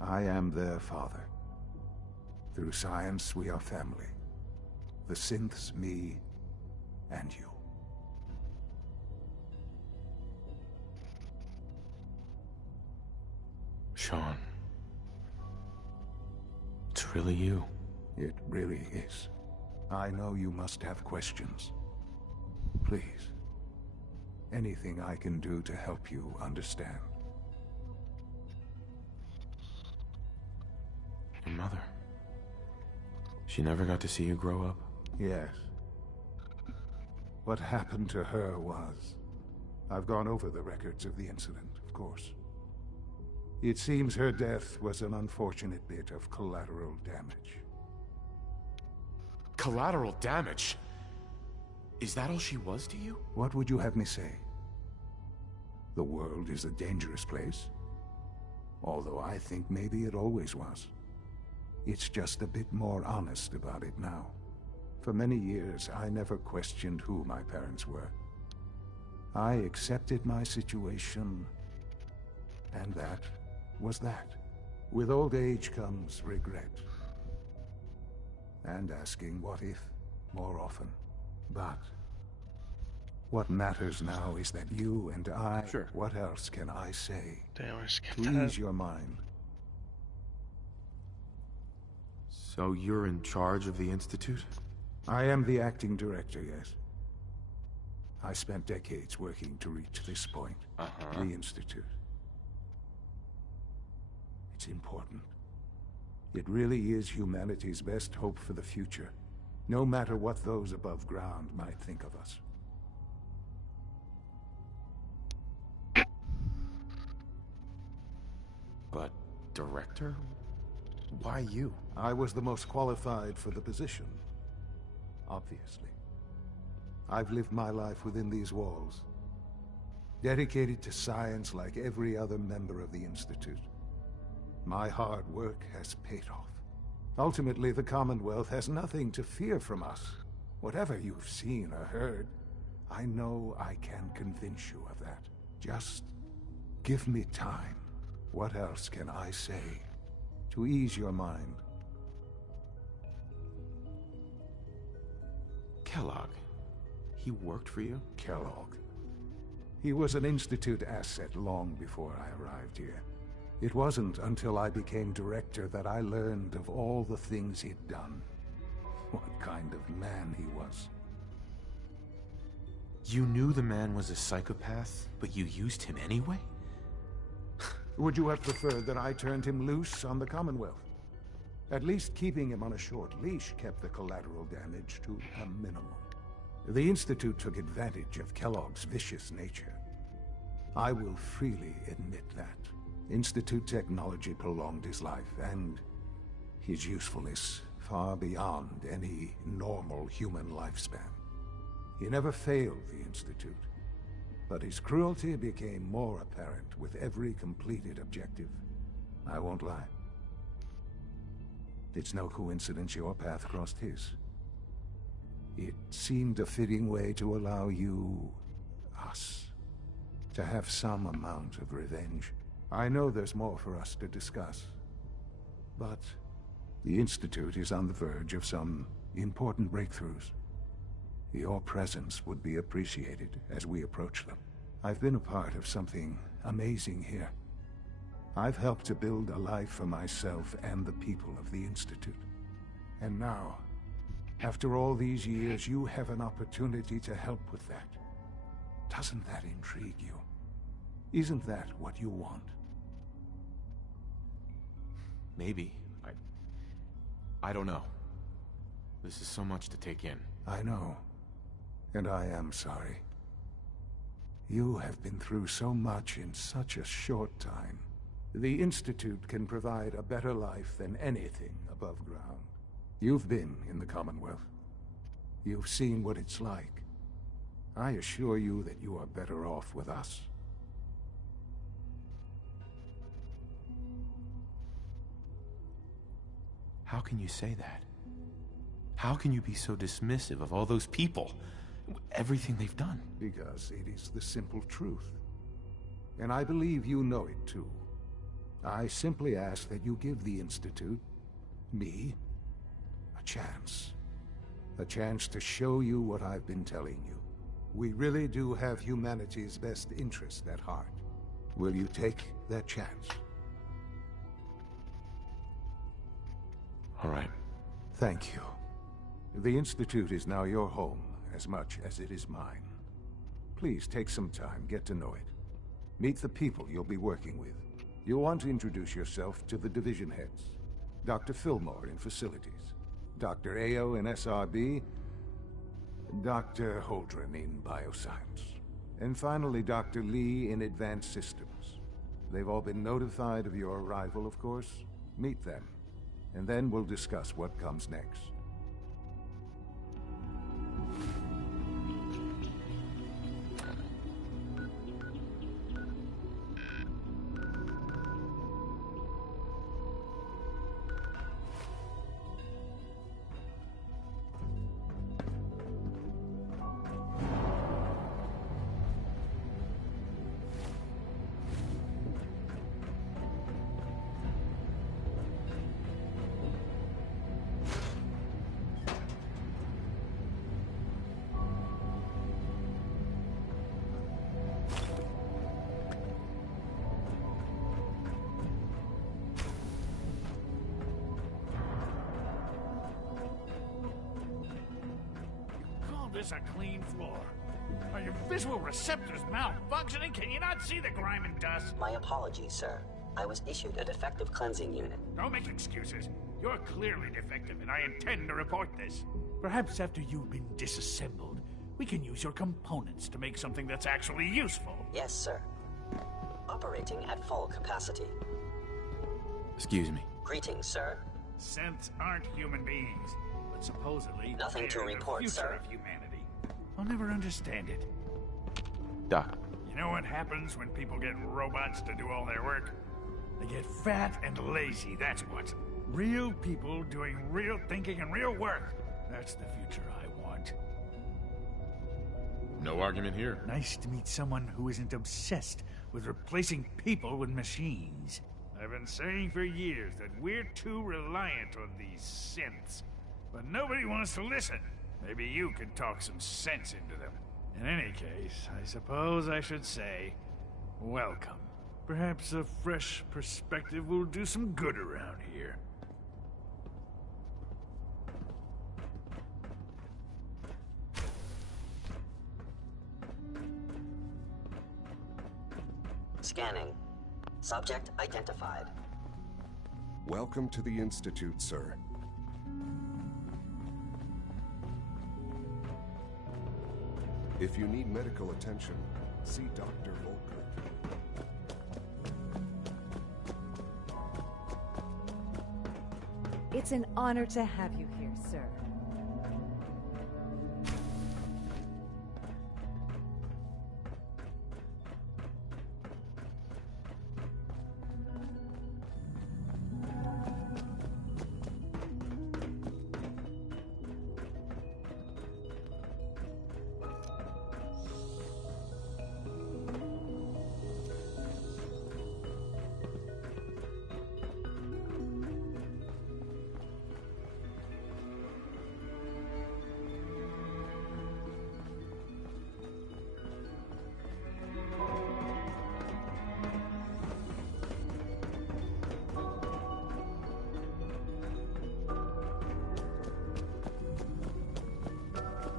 I am their father. Through science, we are family. The synths, me, and you. Sean. It's really you. It really is. I know you must have questions. Please. Anything I can do to help you understand. Your mother. She never got to see you grow up? Yes. What happened to her was... I've gone over the records of the incident, of course. It seems her death was an unfortunate bit of collateral damage. Collateral damage? Is that all she was to you? What would you have me say? The world is a dangerous place. Although I think maybe it always was. It's just a bit more honest about it now. For many years, I never questioned who my parents were. I accepted my situation, and that was that. With old age comes regret. And asking what if more often. But what matters now is that you and I... Sure. What else can I say? Damn, I skipped to that. ease your mind. So you're in charge of the Institute? I am the acting director, yes. I spent decades working to reach this point. The Institute. It's important. It really is humanity's best hope for the future, no matter what those above ground might think of us. But, director? Why you? I was the most qualified for the position, obviously. I've lived my life within these walls, dedicated to science like every other member of the Institute. My hard work has paid off. Ultimately, the Commonwealth has nothing to fear from us. Whatever you've seen or heard, I know I can convince you of that. Just give me time. What else can I say to ease your mind? Kellogg. He worked for you? Kellogg. He was an Institute asset long before I arrived here. It wasn't until I became director that I learned of all the things he'd done. What kind of man he was. You knew the man was a psychopath, but you used him anyway? Would you have preferred that I turned him loose on the Commonwealth? At least keeping him on a short leash kept the collateral damage to a minimum. The Institute took advantage of Kellogg's vicious nature. I will freely admit that. Institute technology prolonged his life, and his usefulness far beyond any normal human lifespan. He never failed the Institute, but his cruelty became more apparent with every completed objective. I won't lie. It's no coincidence your path crossed his. It seemed a fitting way to allow you, us, to have some amount of revenge. I know there's more for us to discuss, but the Institute is on the verge of some important breakthroughs. Your presence would be appreciated as we approach them. I've been a part of something amazing here. I've helped to build a life for myself and the people of the Institute. And now, after all these years, you have an opportunity to help with that. Doesn't that intrigue you? Isn't that what you want? Maybe. I don't know. This is so much to take in. I know. And I am sorry. You have been through so much in such a short time. The Institute can provide a better life than anything above ground. You've been in the Commonwealth. You've seen what it's like. I assure you that you are better off with us. How can you say that? How can you be so dismissive of all those people? Everything they've done? Because it is the simple truth. And I believe you know it too. I simply ask that you give the Institute, me, a chance. A chance to show you what I've been telling you. We really do have humanity's best interest at heart. Will you take that chance? All right. Thank you. The Institute is now your home as much as it is mine. Please take some time, get to know it. Meet the people you'll be working with. You'll want to introduce yourself to the division heads. Dr. Fillmore in Facilities, Dr. Ayo in SRB, Dr. Holdren in Bioscience, and finally Dr. Lee in Advanced Systems. They've all been notified of your arrival, of course. Meet them, and then we'll discuss what comes next. This a clean floor. Are your visual receptors malfunctioning? Can you not see the grime and dust? My apologies, sir. I was issued a defective cleansing unit. Don't make excuses. You're clearly defective, and I intend to report this. Perhaps after you've been disassembled, we can use your components to make something that's actually useful. Yes, sir. Operating at full capacity. Excuse me. Greetings, sir. Synths aren't human beings, but supposedly Nothing to they're report, the future sir. of humanity. I'll never understand it. Doc. You know what happens when people get robots to do all their work? They get fat and lazy, that's what. Real people doing real thinking and real work. That's the future I want. No argument here. Nice to meet someone who isn't obsessed with replacing people with machines. I've been saying for years that we're too reliant on these synths, but nobody wants to listen. Maybe you can talk some sense into them. In any case, I suppose I should say, welcome. Perhaps a fresh perspective will do some good around here. Scanning. Subject identified. Welcome to the Institute, sir. If you need medical attention, see Dr. Volker. It's an honor to have you here, sir.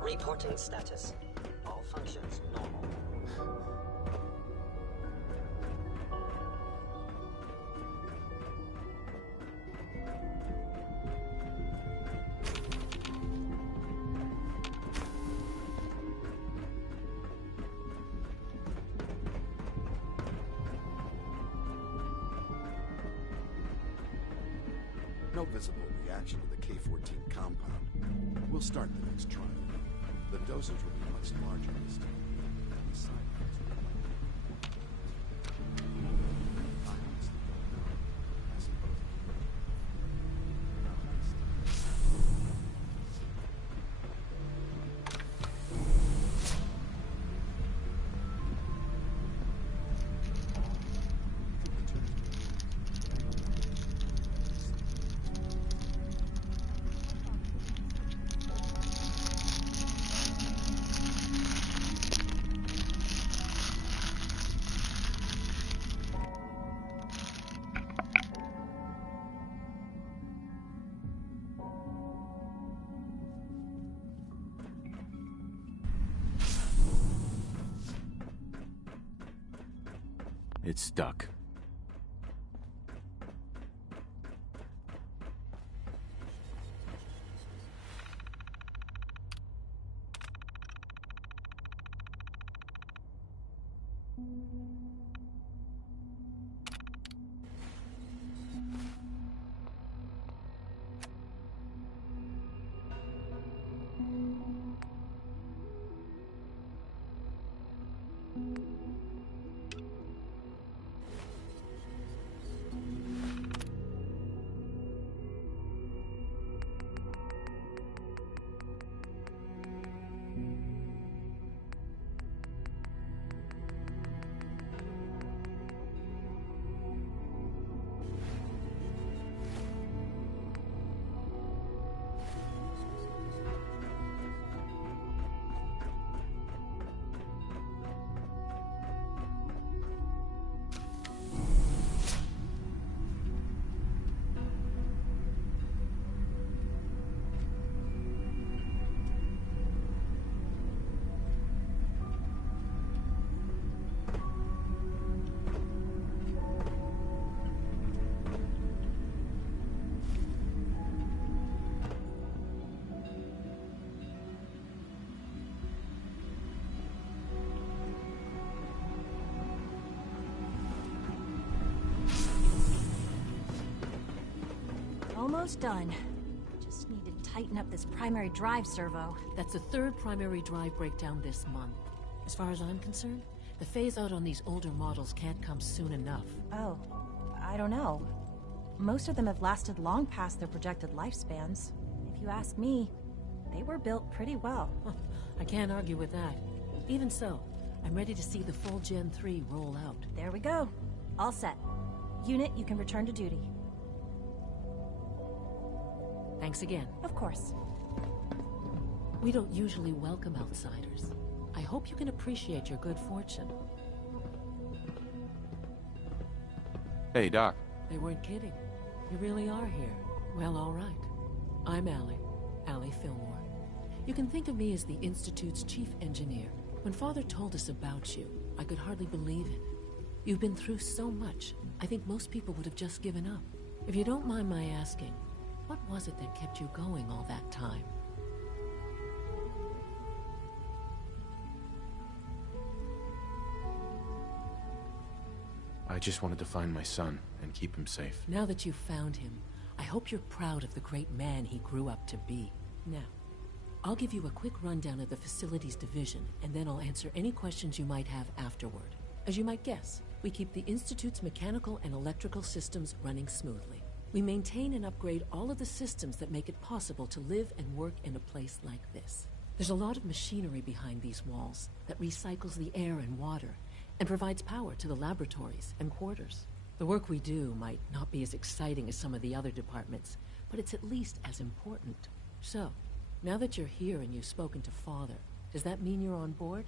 Reporting status. All functions normal. No visible reaction to the K-14 compound. We'll start the next trial. The dosage will be much larger this time. And the side effects will be I honestly don't know. I suppose It's stuck. Almost done. Just need to tighten up this primary drive servo. That's the third primary drive breakdown this month. As far as I'm concerned, the phase-out on these older models can't come soon enough. Oh, I don't know. Most of them have lasted long past their projected lifespans. If you ask me, they were built pretty well. I can't argue with that. Even so, I'm ready to see the full Gen 3 roll out. There we go. All set. Unit, you can return to duty. Thanks again. Of course. We don't usually welcome outsiders. I hope you can appreciate your good fortune. Hey, Doc. They weren't kidding. You really are here. Well, all right. I'm Allie Fillmore. You can think of me as the Institute's chief engineer. When Father told us about you, I could hardly believe it. You've been through so much, I think most people would have just given up. If you don't mind my asking, what was it that kept you going all that time? I just wanted to find my son and keep him safe. Now that you've found him, I hope you're proud of the great man he grew up to be. Now, I'll give you a quick rundown of the facilities division, and then I'll answer any questions you might have afterward. As you might guess, we keep the Institute's mechanical and electrical systems running smoothly. We maintain and upgrade all of the systems that make it possible to live and work in a place like this. There's a lot of machinery behind these walls that recycles the air and water and provides power to the laboratories and quarters. The work we do might not be as exciting as some of the other departments, but it's at least as important. So, now that you're here and you've spoken to Father, does that mean you're on board?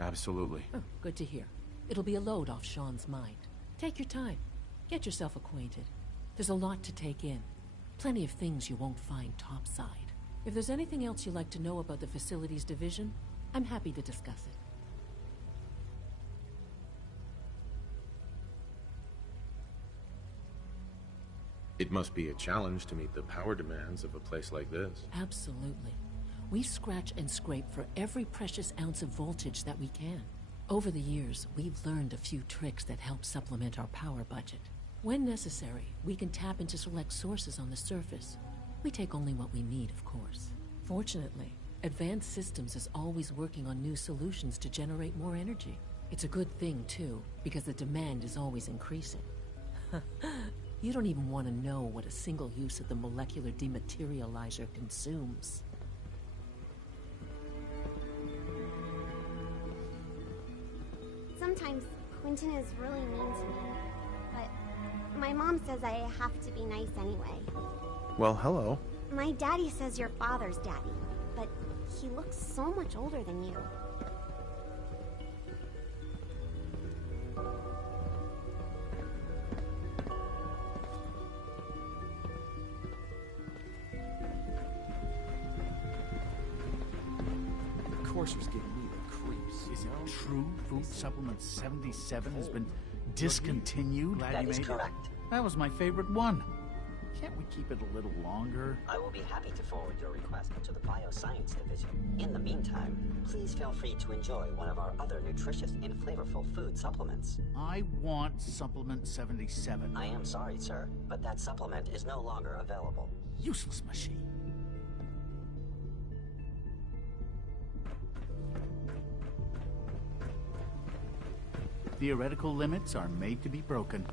Absolutely. Oh, good to hear. It'll be a load off Sean's mind. Take your time. Get yourself acquainted. There's a lot to take in. Plenty of things you won't find topside. If there's anything else you'd like to know about the facilities division, I'm happy to discuss it. It must be a challenge to meet the power demands of a place like this. Absolutely. We scratch and scrape for every precious ounce of voltage that we can. Over the years, we've learned a few tricks that help supplement our power budget. When necessary, we can tap into select sources on the surface. We take only what we need, of course. Fortunately, Advanced Systems is always working on new solutions to generate more energy. It's a good thing, too, because the demand is always increasing. You don't even want to know what a single use of the molecular dematerializer consumes. Sometimes Quentin is really mean to me, but my mom says I have to be nice anyway. Well, hello. My daddy says you're Father's daddy, but he looks so much older than you. The courser's giving me the creeps. Is it true Food Supplement 77 has been discontinued? That is correct. That was my favorite one. Can't we keep it a little longer? I will be happy to forward your request to the Bioscience Division. In the meantime, please feel free to enjoy one of our other nutritious and flavorful food supplements. I want Supplement 77. I am sorry, sir, but that supplement is no longer available. Useless machine. Theoretical limits are made to be broken.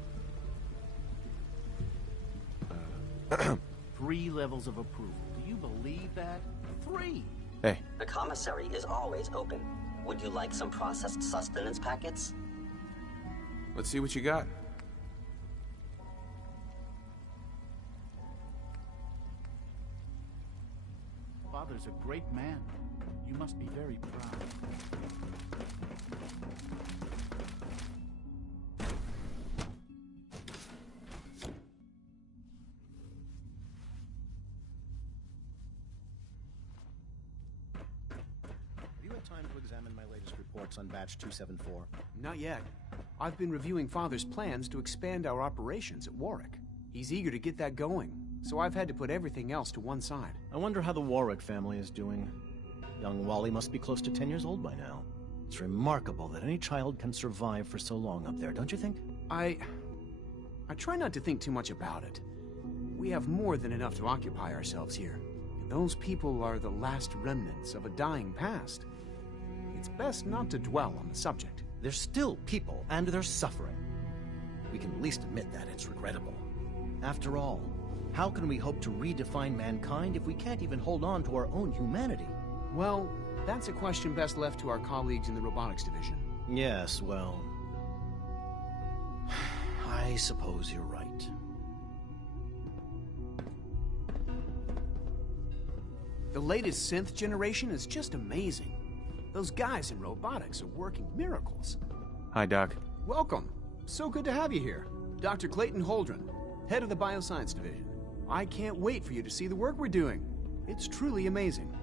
3 levels of approval. Do you believe that? 3! Hey. The commissary is always open. Would you like some processed sustenance packets? Let's see what you got. Father's a great man. You must be very proud. Time to examine my latest reports on Batch 274? Not yet. I've been reviewing Father's plans to expand our operations at Warwick. He's eager to get that going, so I've had to put everything else to one side. I wonder how the Warwick family is doing. Young Wally must be close to 10 years old by now. It's remarkable that any child can survive for so long up there, don't you think? I try not to think too much about it. We have more than enough to occupy ourselves here, and those people are the last remnants of a dying past. It's best not to dwell on the subject. They're still people, and they're suffering. We can at least admit that it's regrettable. After all, how can we hope to redefine mankind if we can't even hold on to our own humanity? Well, that's a question best left to our colleagues in the robotics division. Yes, well... I suppose you're right. The latest synth generation is just amazing. Those guys in robotics are working miracles. Hi, Doc. Welcome. So good to have you here. Dr. Clayton Holdren, head of the Bioscience Division. I can't wait for you to see the work we're doing. It's truly amazing.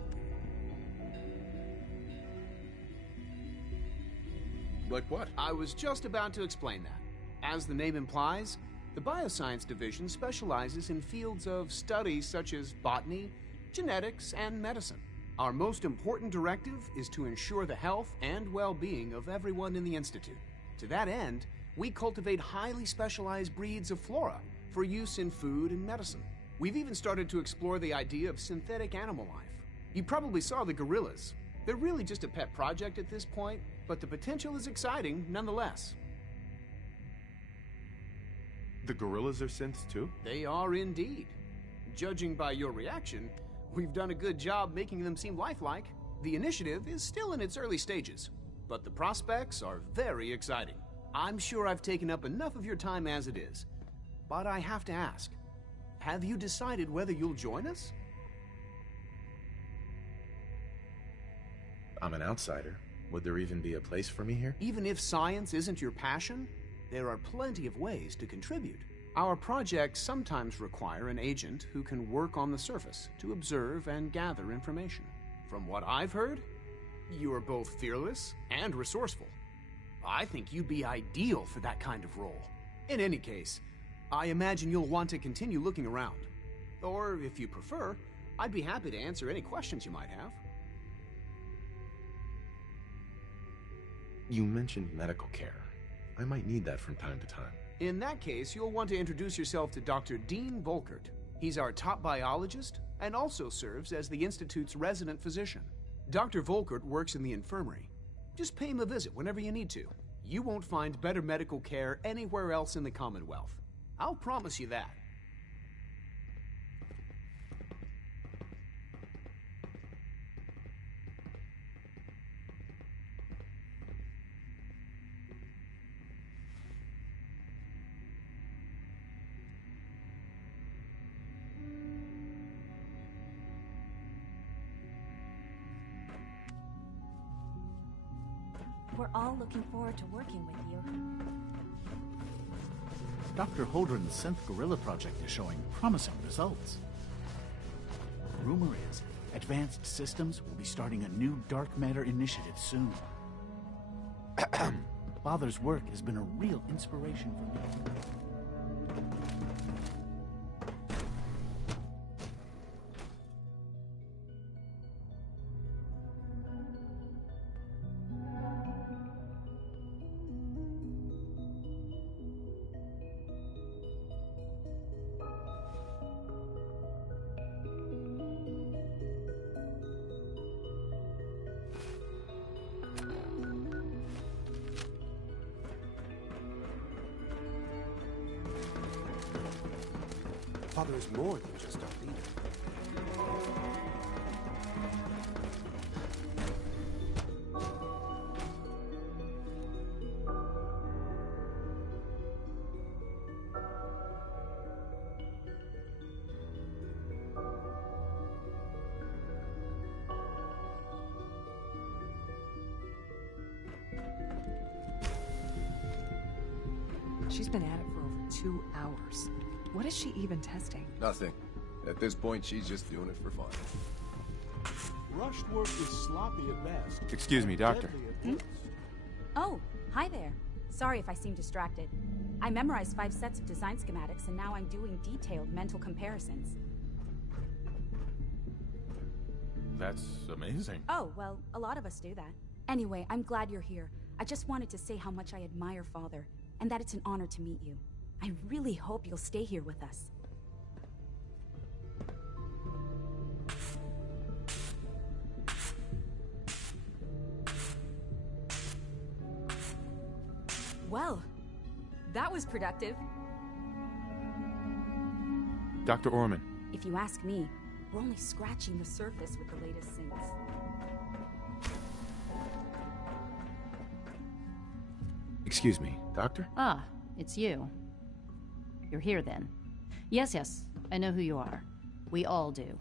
Like what? I was just about to explain that. As the name implies, the Bioscience Division specializes in fields of study such as botany, genetics, and medicine. Our most important directive is to ensure the health and well-being of everyone in the Institute. To that end, We cultivate highly specialized breeds of flora for use in food and medicine. We've even started to explore the idea of synthetic animal life. You probably saw the gorillas. They're really just a pet project at this point, but the potential is exciting nonetheless. The gorillas are synths too? They are indeed. Judging by your reaction, we've done a good job making them seem lifelike. The initiative is still in its early stages, but the prospects are very exciting. I'm sure I've taken up enough of your time as it is, but I have to ask, have you decided whether you'll join us? I'm an outsider. Would there even be a place for me here? Even if science isn't your passion, there are plenty of ways to contribute. Our projects sometimes require an agent who can work on the surface to observe and gather information. From what I've heard, you are both fearless and resourceful. I think you'd be ideal for that kind of role. In any case, I imagine you'll want to continue looking around. Or, if you prefer, I'd be happy to answer any questions you might have. You mentioned medical care. I might need that from time to time. In that case, you'll want to introduce yourself to Dr. Dean Volkert. He's our top biologist and also serves as the Institute's resident physician. Dr. Volkert works in the infirmary. Just pay him a visit whenever you need to. You won't find better medical care anywhere else in the Commonwealth. I'll promise you that. We're all looking forward to working with you. Dr. Holdren's synth gorilla project is showing promising results. Rumor is, Advanced Systems will be starting a new dark matter initiative soon. Father's work has been a real inspiration for me. Father is more than just our leader. She's been at it for over 2 hours. What is she even testing? Nothing. At this point, she's just doing it for fun. Rushed work is sloppy at best. Excuse me, Doctor. Oh, hi there. Sorry if I seem distracted. I memorized 5 sets of design schematics and now I'm doing detailed mental comparisons. That's amazing. Oh, well, a lot of us do that. Anyway, I'm glad you're here. I just wanted to say how much I admire Father, and that it's an honor to meet you. I really hope you'll stay here with us. Well, that was productive. Dr. Orman. If you ask me, we're only scratching the surface with the latest synths. Excuse me, Doctor? Ah, it's you. You're here then. Yes, I know who you are. We all do.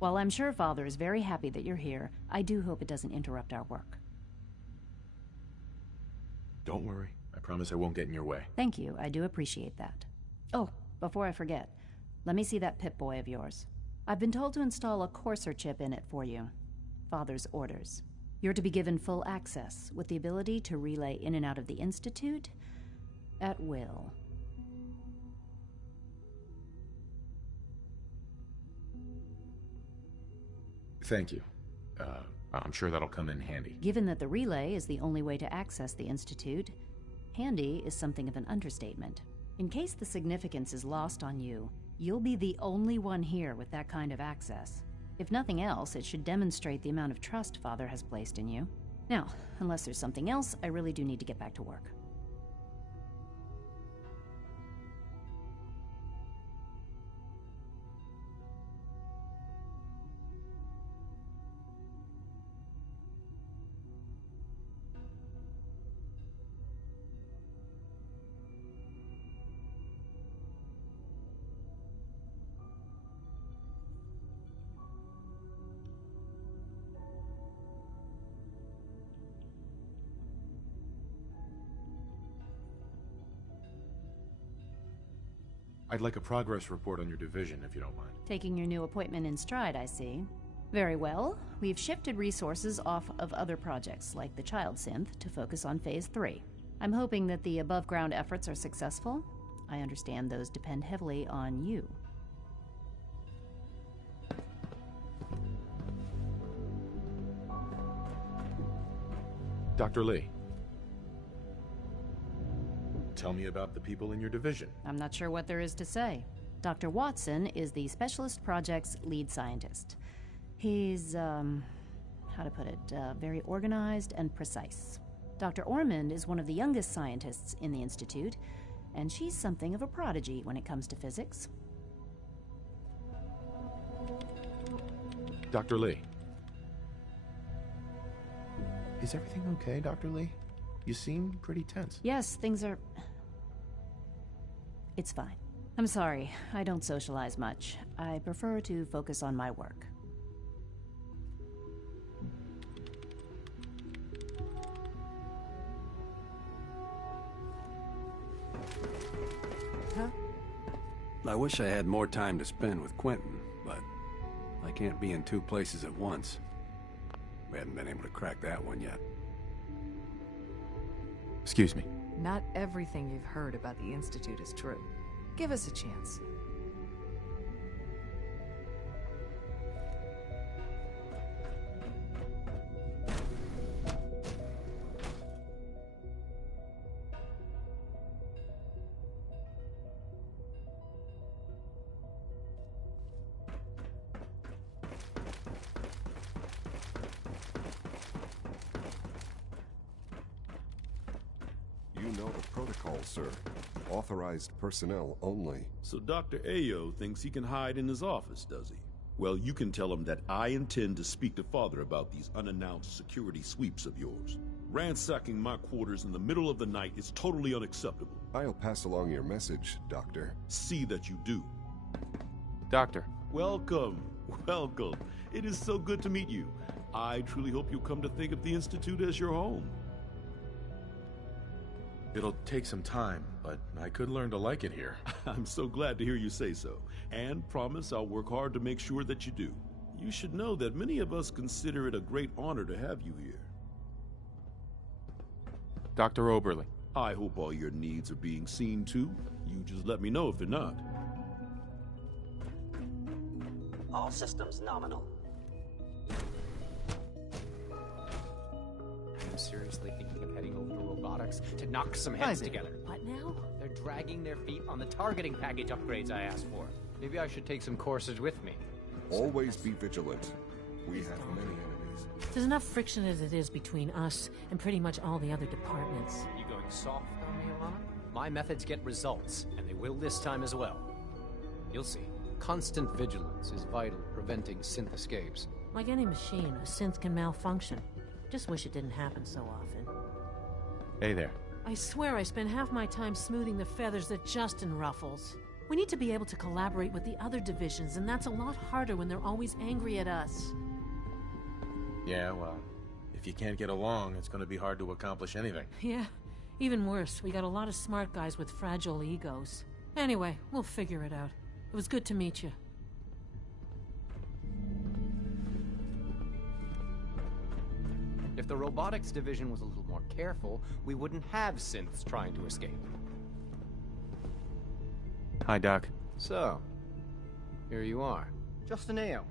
While I'm sure Father is very happy that you're here, I do hope it doesn't interrupt our work. Don't worry. I promise I won't get in your way. Thank you, I do appreciate that. Oh, before I forget, let me see that Pip-Boy of yours. I've been told to install a Courser chip in it for you. Father's orders. You're to be given full access, with the ability to relay in and out of the Institute at will. Thank you. I'm sure that'll come in handy. Given that the relay is the only way to access the Institute, Handy is something of an understatement. In case the significance is lost on you, you'll be the only one here with that kind of access. If nothing else, it should demonstrate the amount of trust Father has placed in you. Now, unless there's something else, I really do need to get back to work. I'd like a progress report on your division, if you don't mind. Taking your new appointment in stride, I see. Very well. We've shifted resources off of other projects, like the child synth, to focus on Phase 3. I'm hoping that the above-ground efforts are successful. I understand those depend heavily on you. Dr. Lee. Tell me about the people in your division. I'm not sure what there is to say. Dr. Watson is the Specialist Project's lead scientist. He's, how to put it, very organized and precise. Dr. Ormond is one of the youngest scientists in the Institute, and she's something of a prodigy when it comes to physics. Dr. Lee. Is everything okay, Dr. Lee? You seem pretty tense. Yes, things are... It's fine. I'm sorry, I don't socialize much. I prefer to focus on my work. Huh? I wish I had more time to spend with Quentin, but I can't be in two places at once. We haven't been able to crack that one yet. Excuse me. Not everything you've heard about the Institute is true. Give us a chance. You know the protocol, sir. Authorized personnel only. So Dr. Ayo thinks he can hide in his office, does he? Well, you can tell him that I intend to speak to Father about these unannounced security sweeps of yours. Ransacking my quarters in the middle of the night is totally unacceptable. I'll pass along your message, Doctor. See that you do. Doctor. Welcome. Welcome. It is so good to meet you. I truly hope you'll come to think of the Institute as your home. It'll take some time, but I could learn to like it here. I'm so glad to hear you say so, and promise I'll work hard to make sure that you do. You should know that many of us consider it a great honor to have you here. Dr. Oberly. I hope all your needs are being seen to. You just let me know if they're not. All systems nominal. I'm seriously thinking of heading over to robotics to knock some heads together. What now? They're dragging their feet on the targeting package upgrades I asked for. Maybe I should take some courses with me. Always be vigilant. We have many enemies. There's enough friction as it is between us and pretty much all the other departments. You going soft on me, Alana? My methods get results, and they will this time as well. You'll see. Constant vigilance is vital, preventing synth escapes. Like any machine, a synth can malfunction. Just wish it didn't happen so often. Hey there. I swear I spend half my time smoothing the feathers that Justin ruffles. We need to be able to collaborate with the other divisions, and that's a lot harder when they're always angry at us. Yeah, well, if you can't get along, it's going to be hard to accomplish anything. Yeah, even worse, we got a lot of smart guys with fragile egos. Anyway, we'll figure it out. It was good to meet you. If the robotics division was a little more careful, we wouldn't have synths trying to escape. Hi, Doc. So, here you are. Justin Ayo,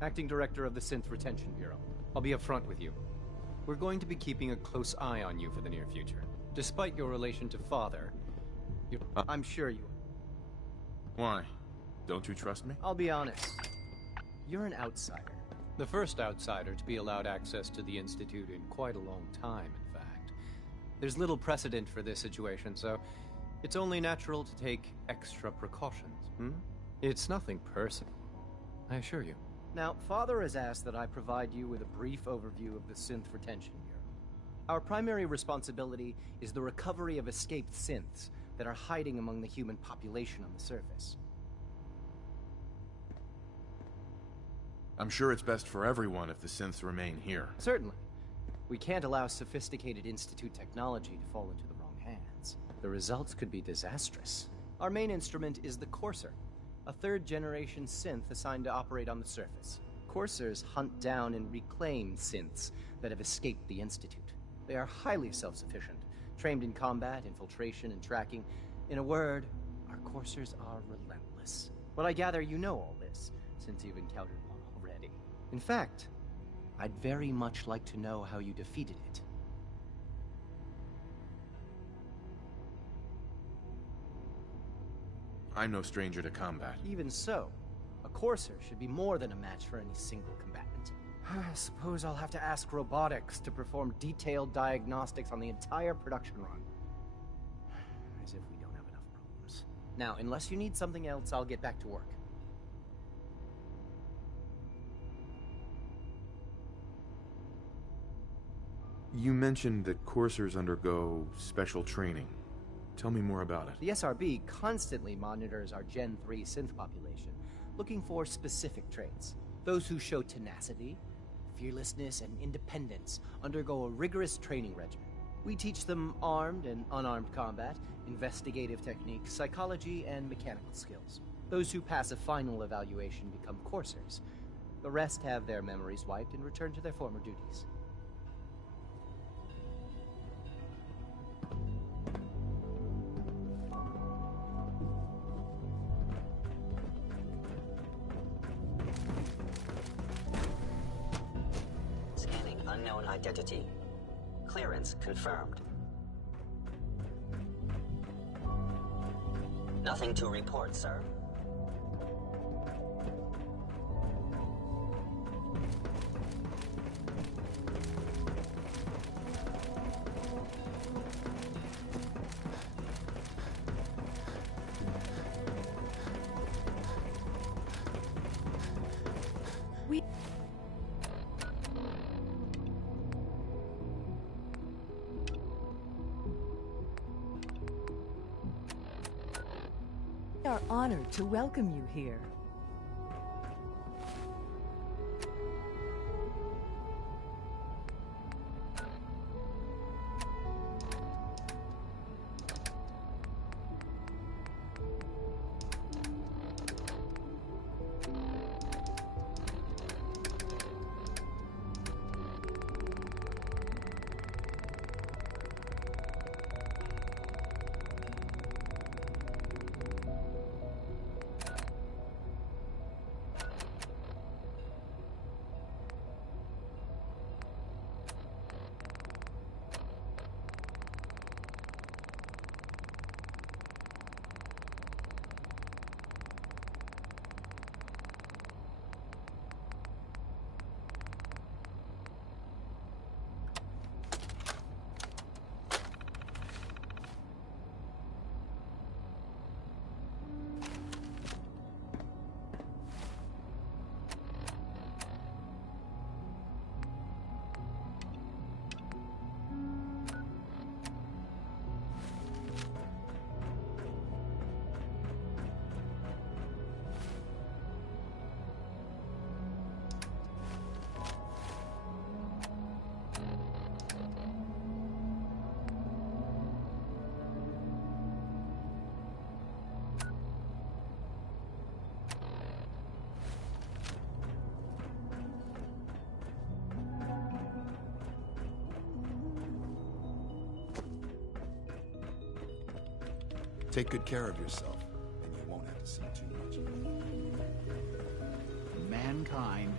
Acting Director of the Synth Retention Bureau. I'll be upfront with you. We're going to be keeping a close eye on you for the near future. Despite your relation to Father, I'm sure you... Why? Don't you trust me? I'll be honest. You're an outsider. The first outsider to be allowed access to the Institute in quite a long time, in fact. There's little precedent for this situation, so it's only natural to take extra precautions. It's nothing personal, I assure you. Now, Father has asked that I provide you with a brief overview of the Synth Retention Bureau. Our primary responsibility is the recovery of escaped synths that are hiding among the human population on the surface. I'm sure it's best for everyone if the synths remain here. Certainly. We can't allow sophisticated Institute technology to fall into the wrong hands. The results could be disastrous. Our main instrument is the Courser, a third-generation synth assigned to operate on the surface. Coursers hunt down and reclaim synths that have escaped the Institute. They are highly self-sufficient, trained in combat, infiltration, and tracking. In a word, our Coursers are relentless. But I gather you know all this, since you've encountered one already. In fact, I'd very much like to know how you defeated it. I'm no stranger to combat. Even so, a Courser should be more than a match for any single combatant. I suppose I'll have to ask robotics to perform detailed diagnostics on the entire production run. As if we don't have enough problems. Now, unless you need something else, I'll get back to work. You mentioned that coursers undergo special training. Tell me more about it. The SRB constantly monitors our Gen 3 synth population, looking for specific traits. Those who show tenacity, fearlessness, and independence undergo a rigorous training regimen. We teach them armed and unarmed combat, investigative techniques, psychology, and mechanical skills. Those who pass a final evaluation become coursers. The rest have their memories wiped and return to their former duties. Unknown identity. Clearance confirmed. Nothing to report, sir. We are honored to welcome you here. Take good care of yourself, and you won't have to see too much of it. Mankind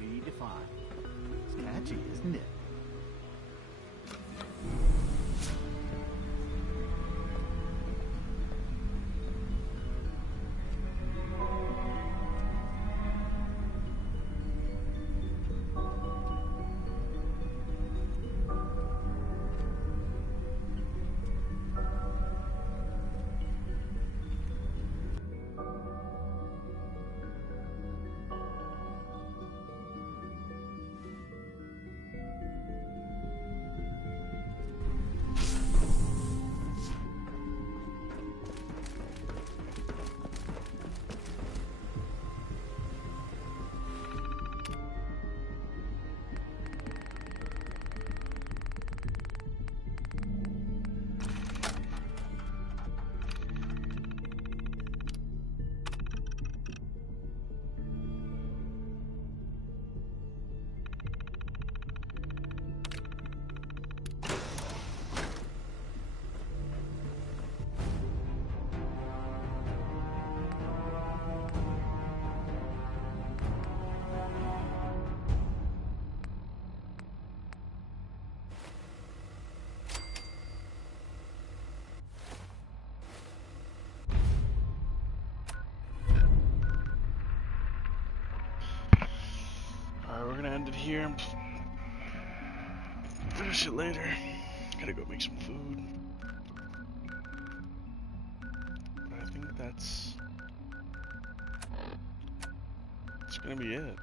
redefined. It's catchy, isn't it? Alright, we're gonna end it here and finish it later. Gotta go make some food. I think that's gonna be it.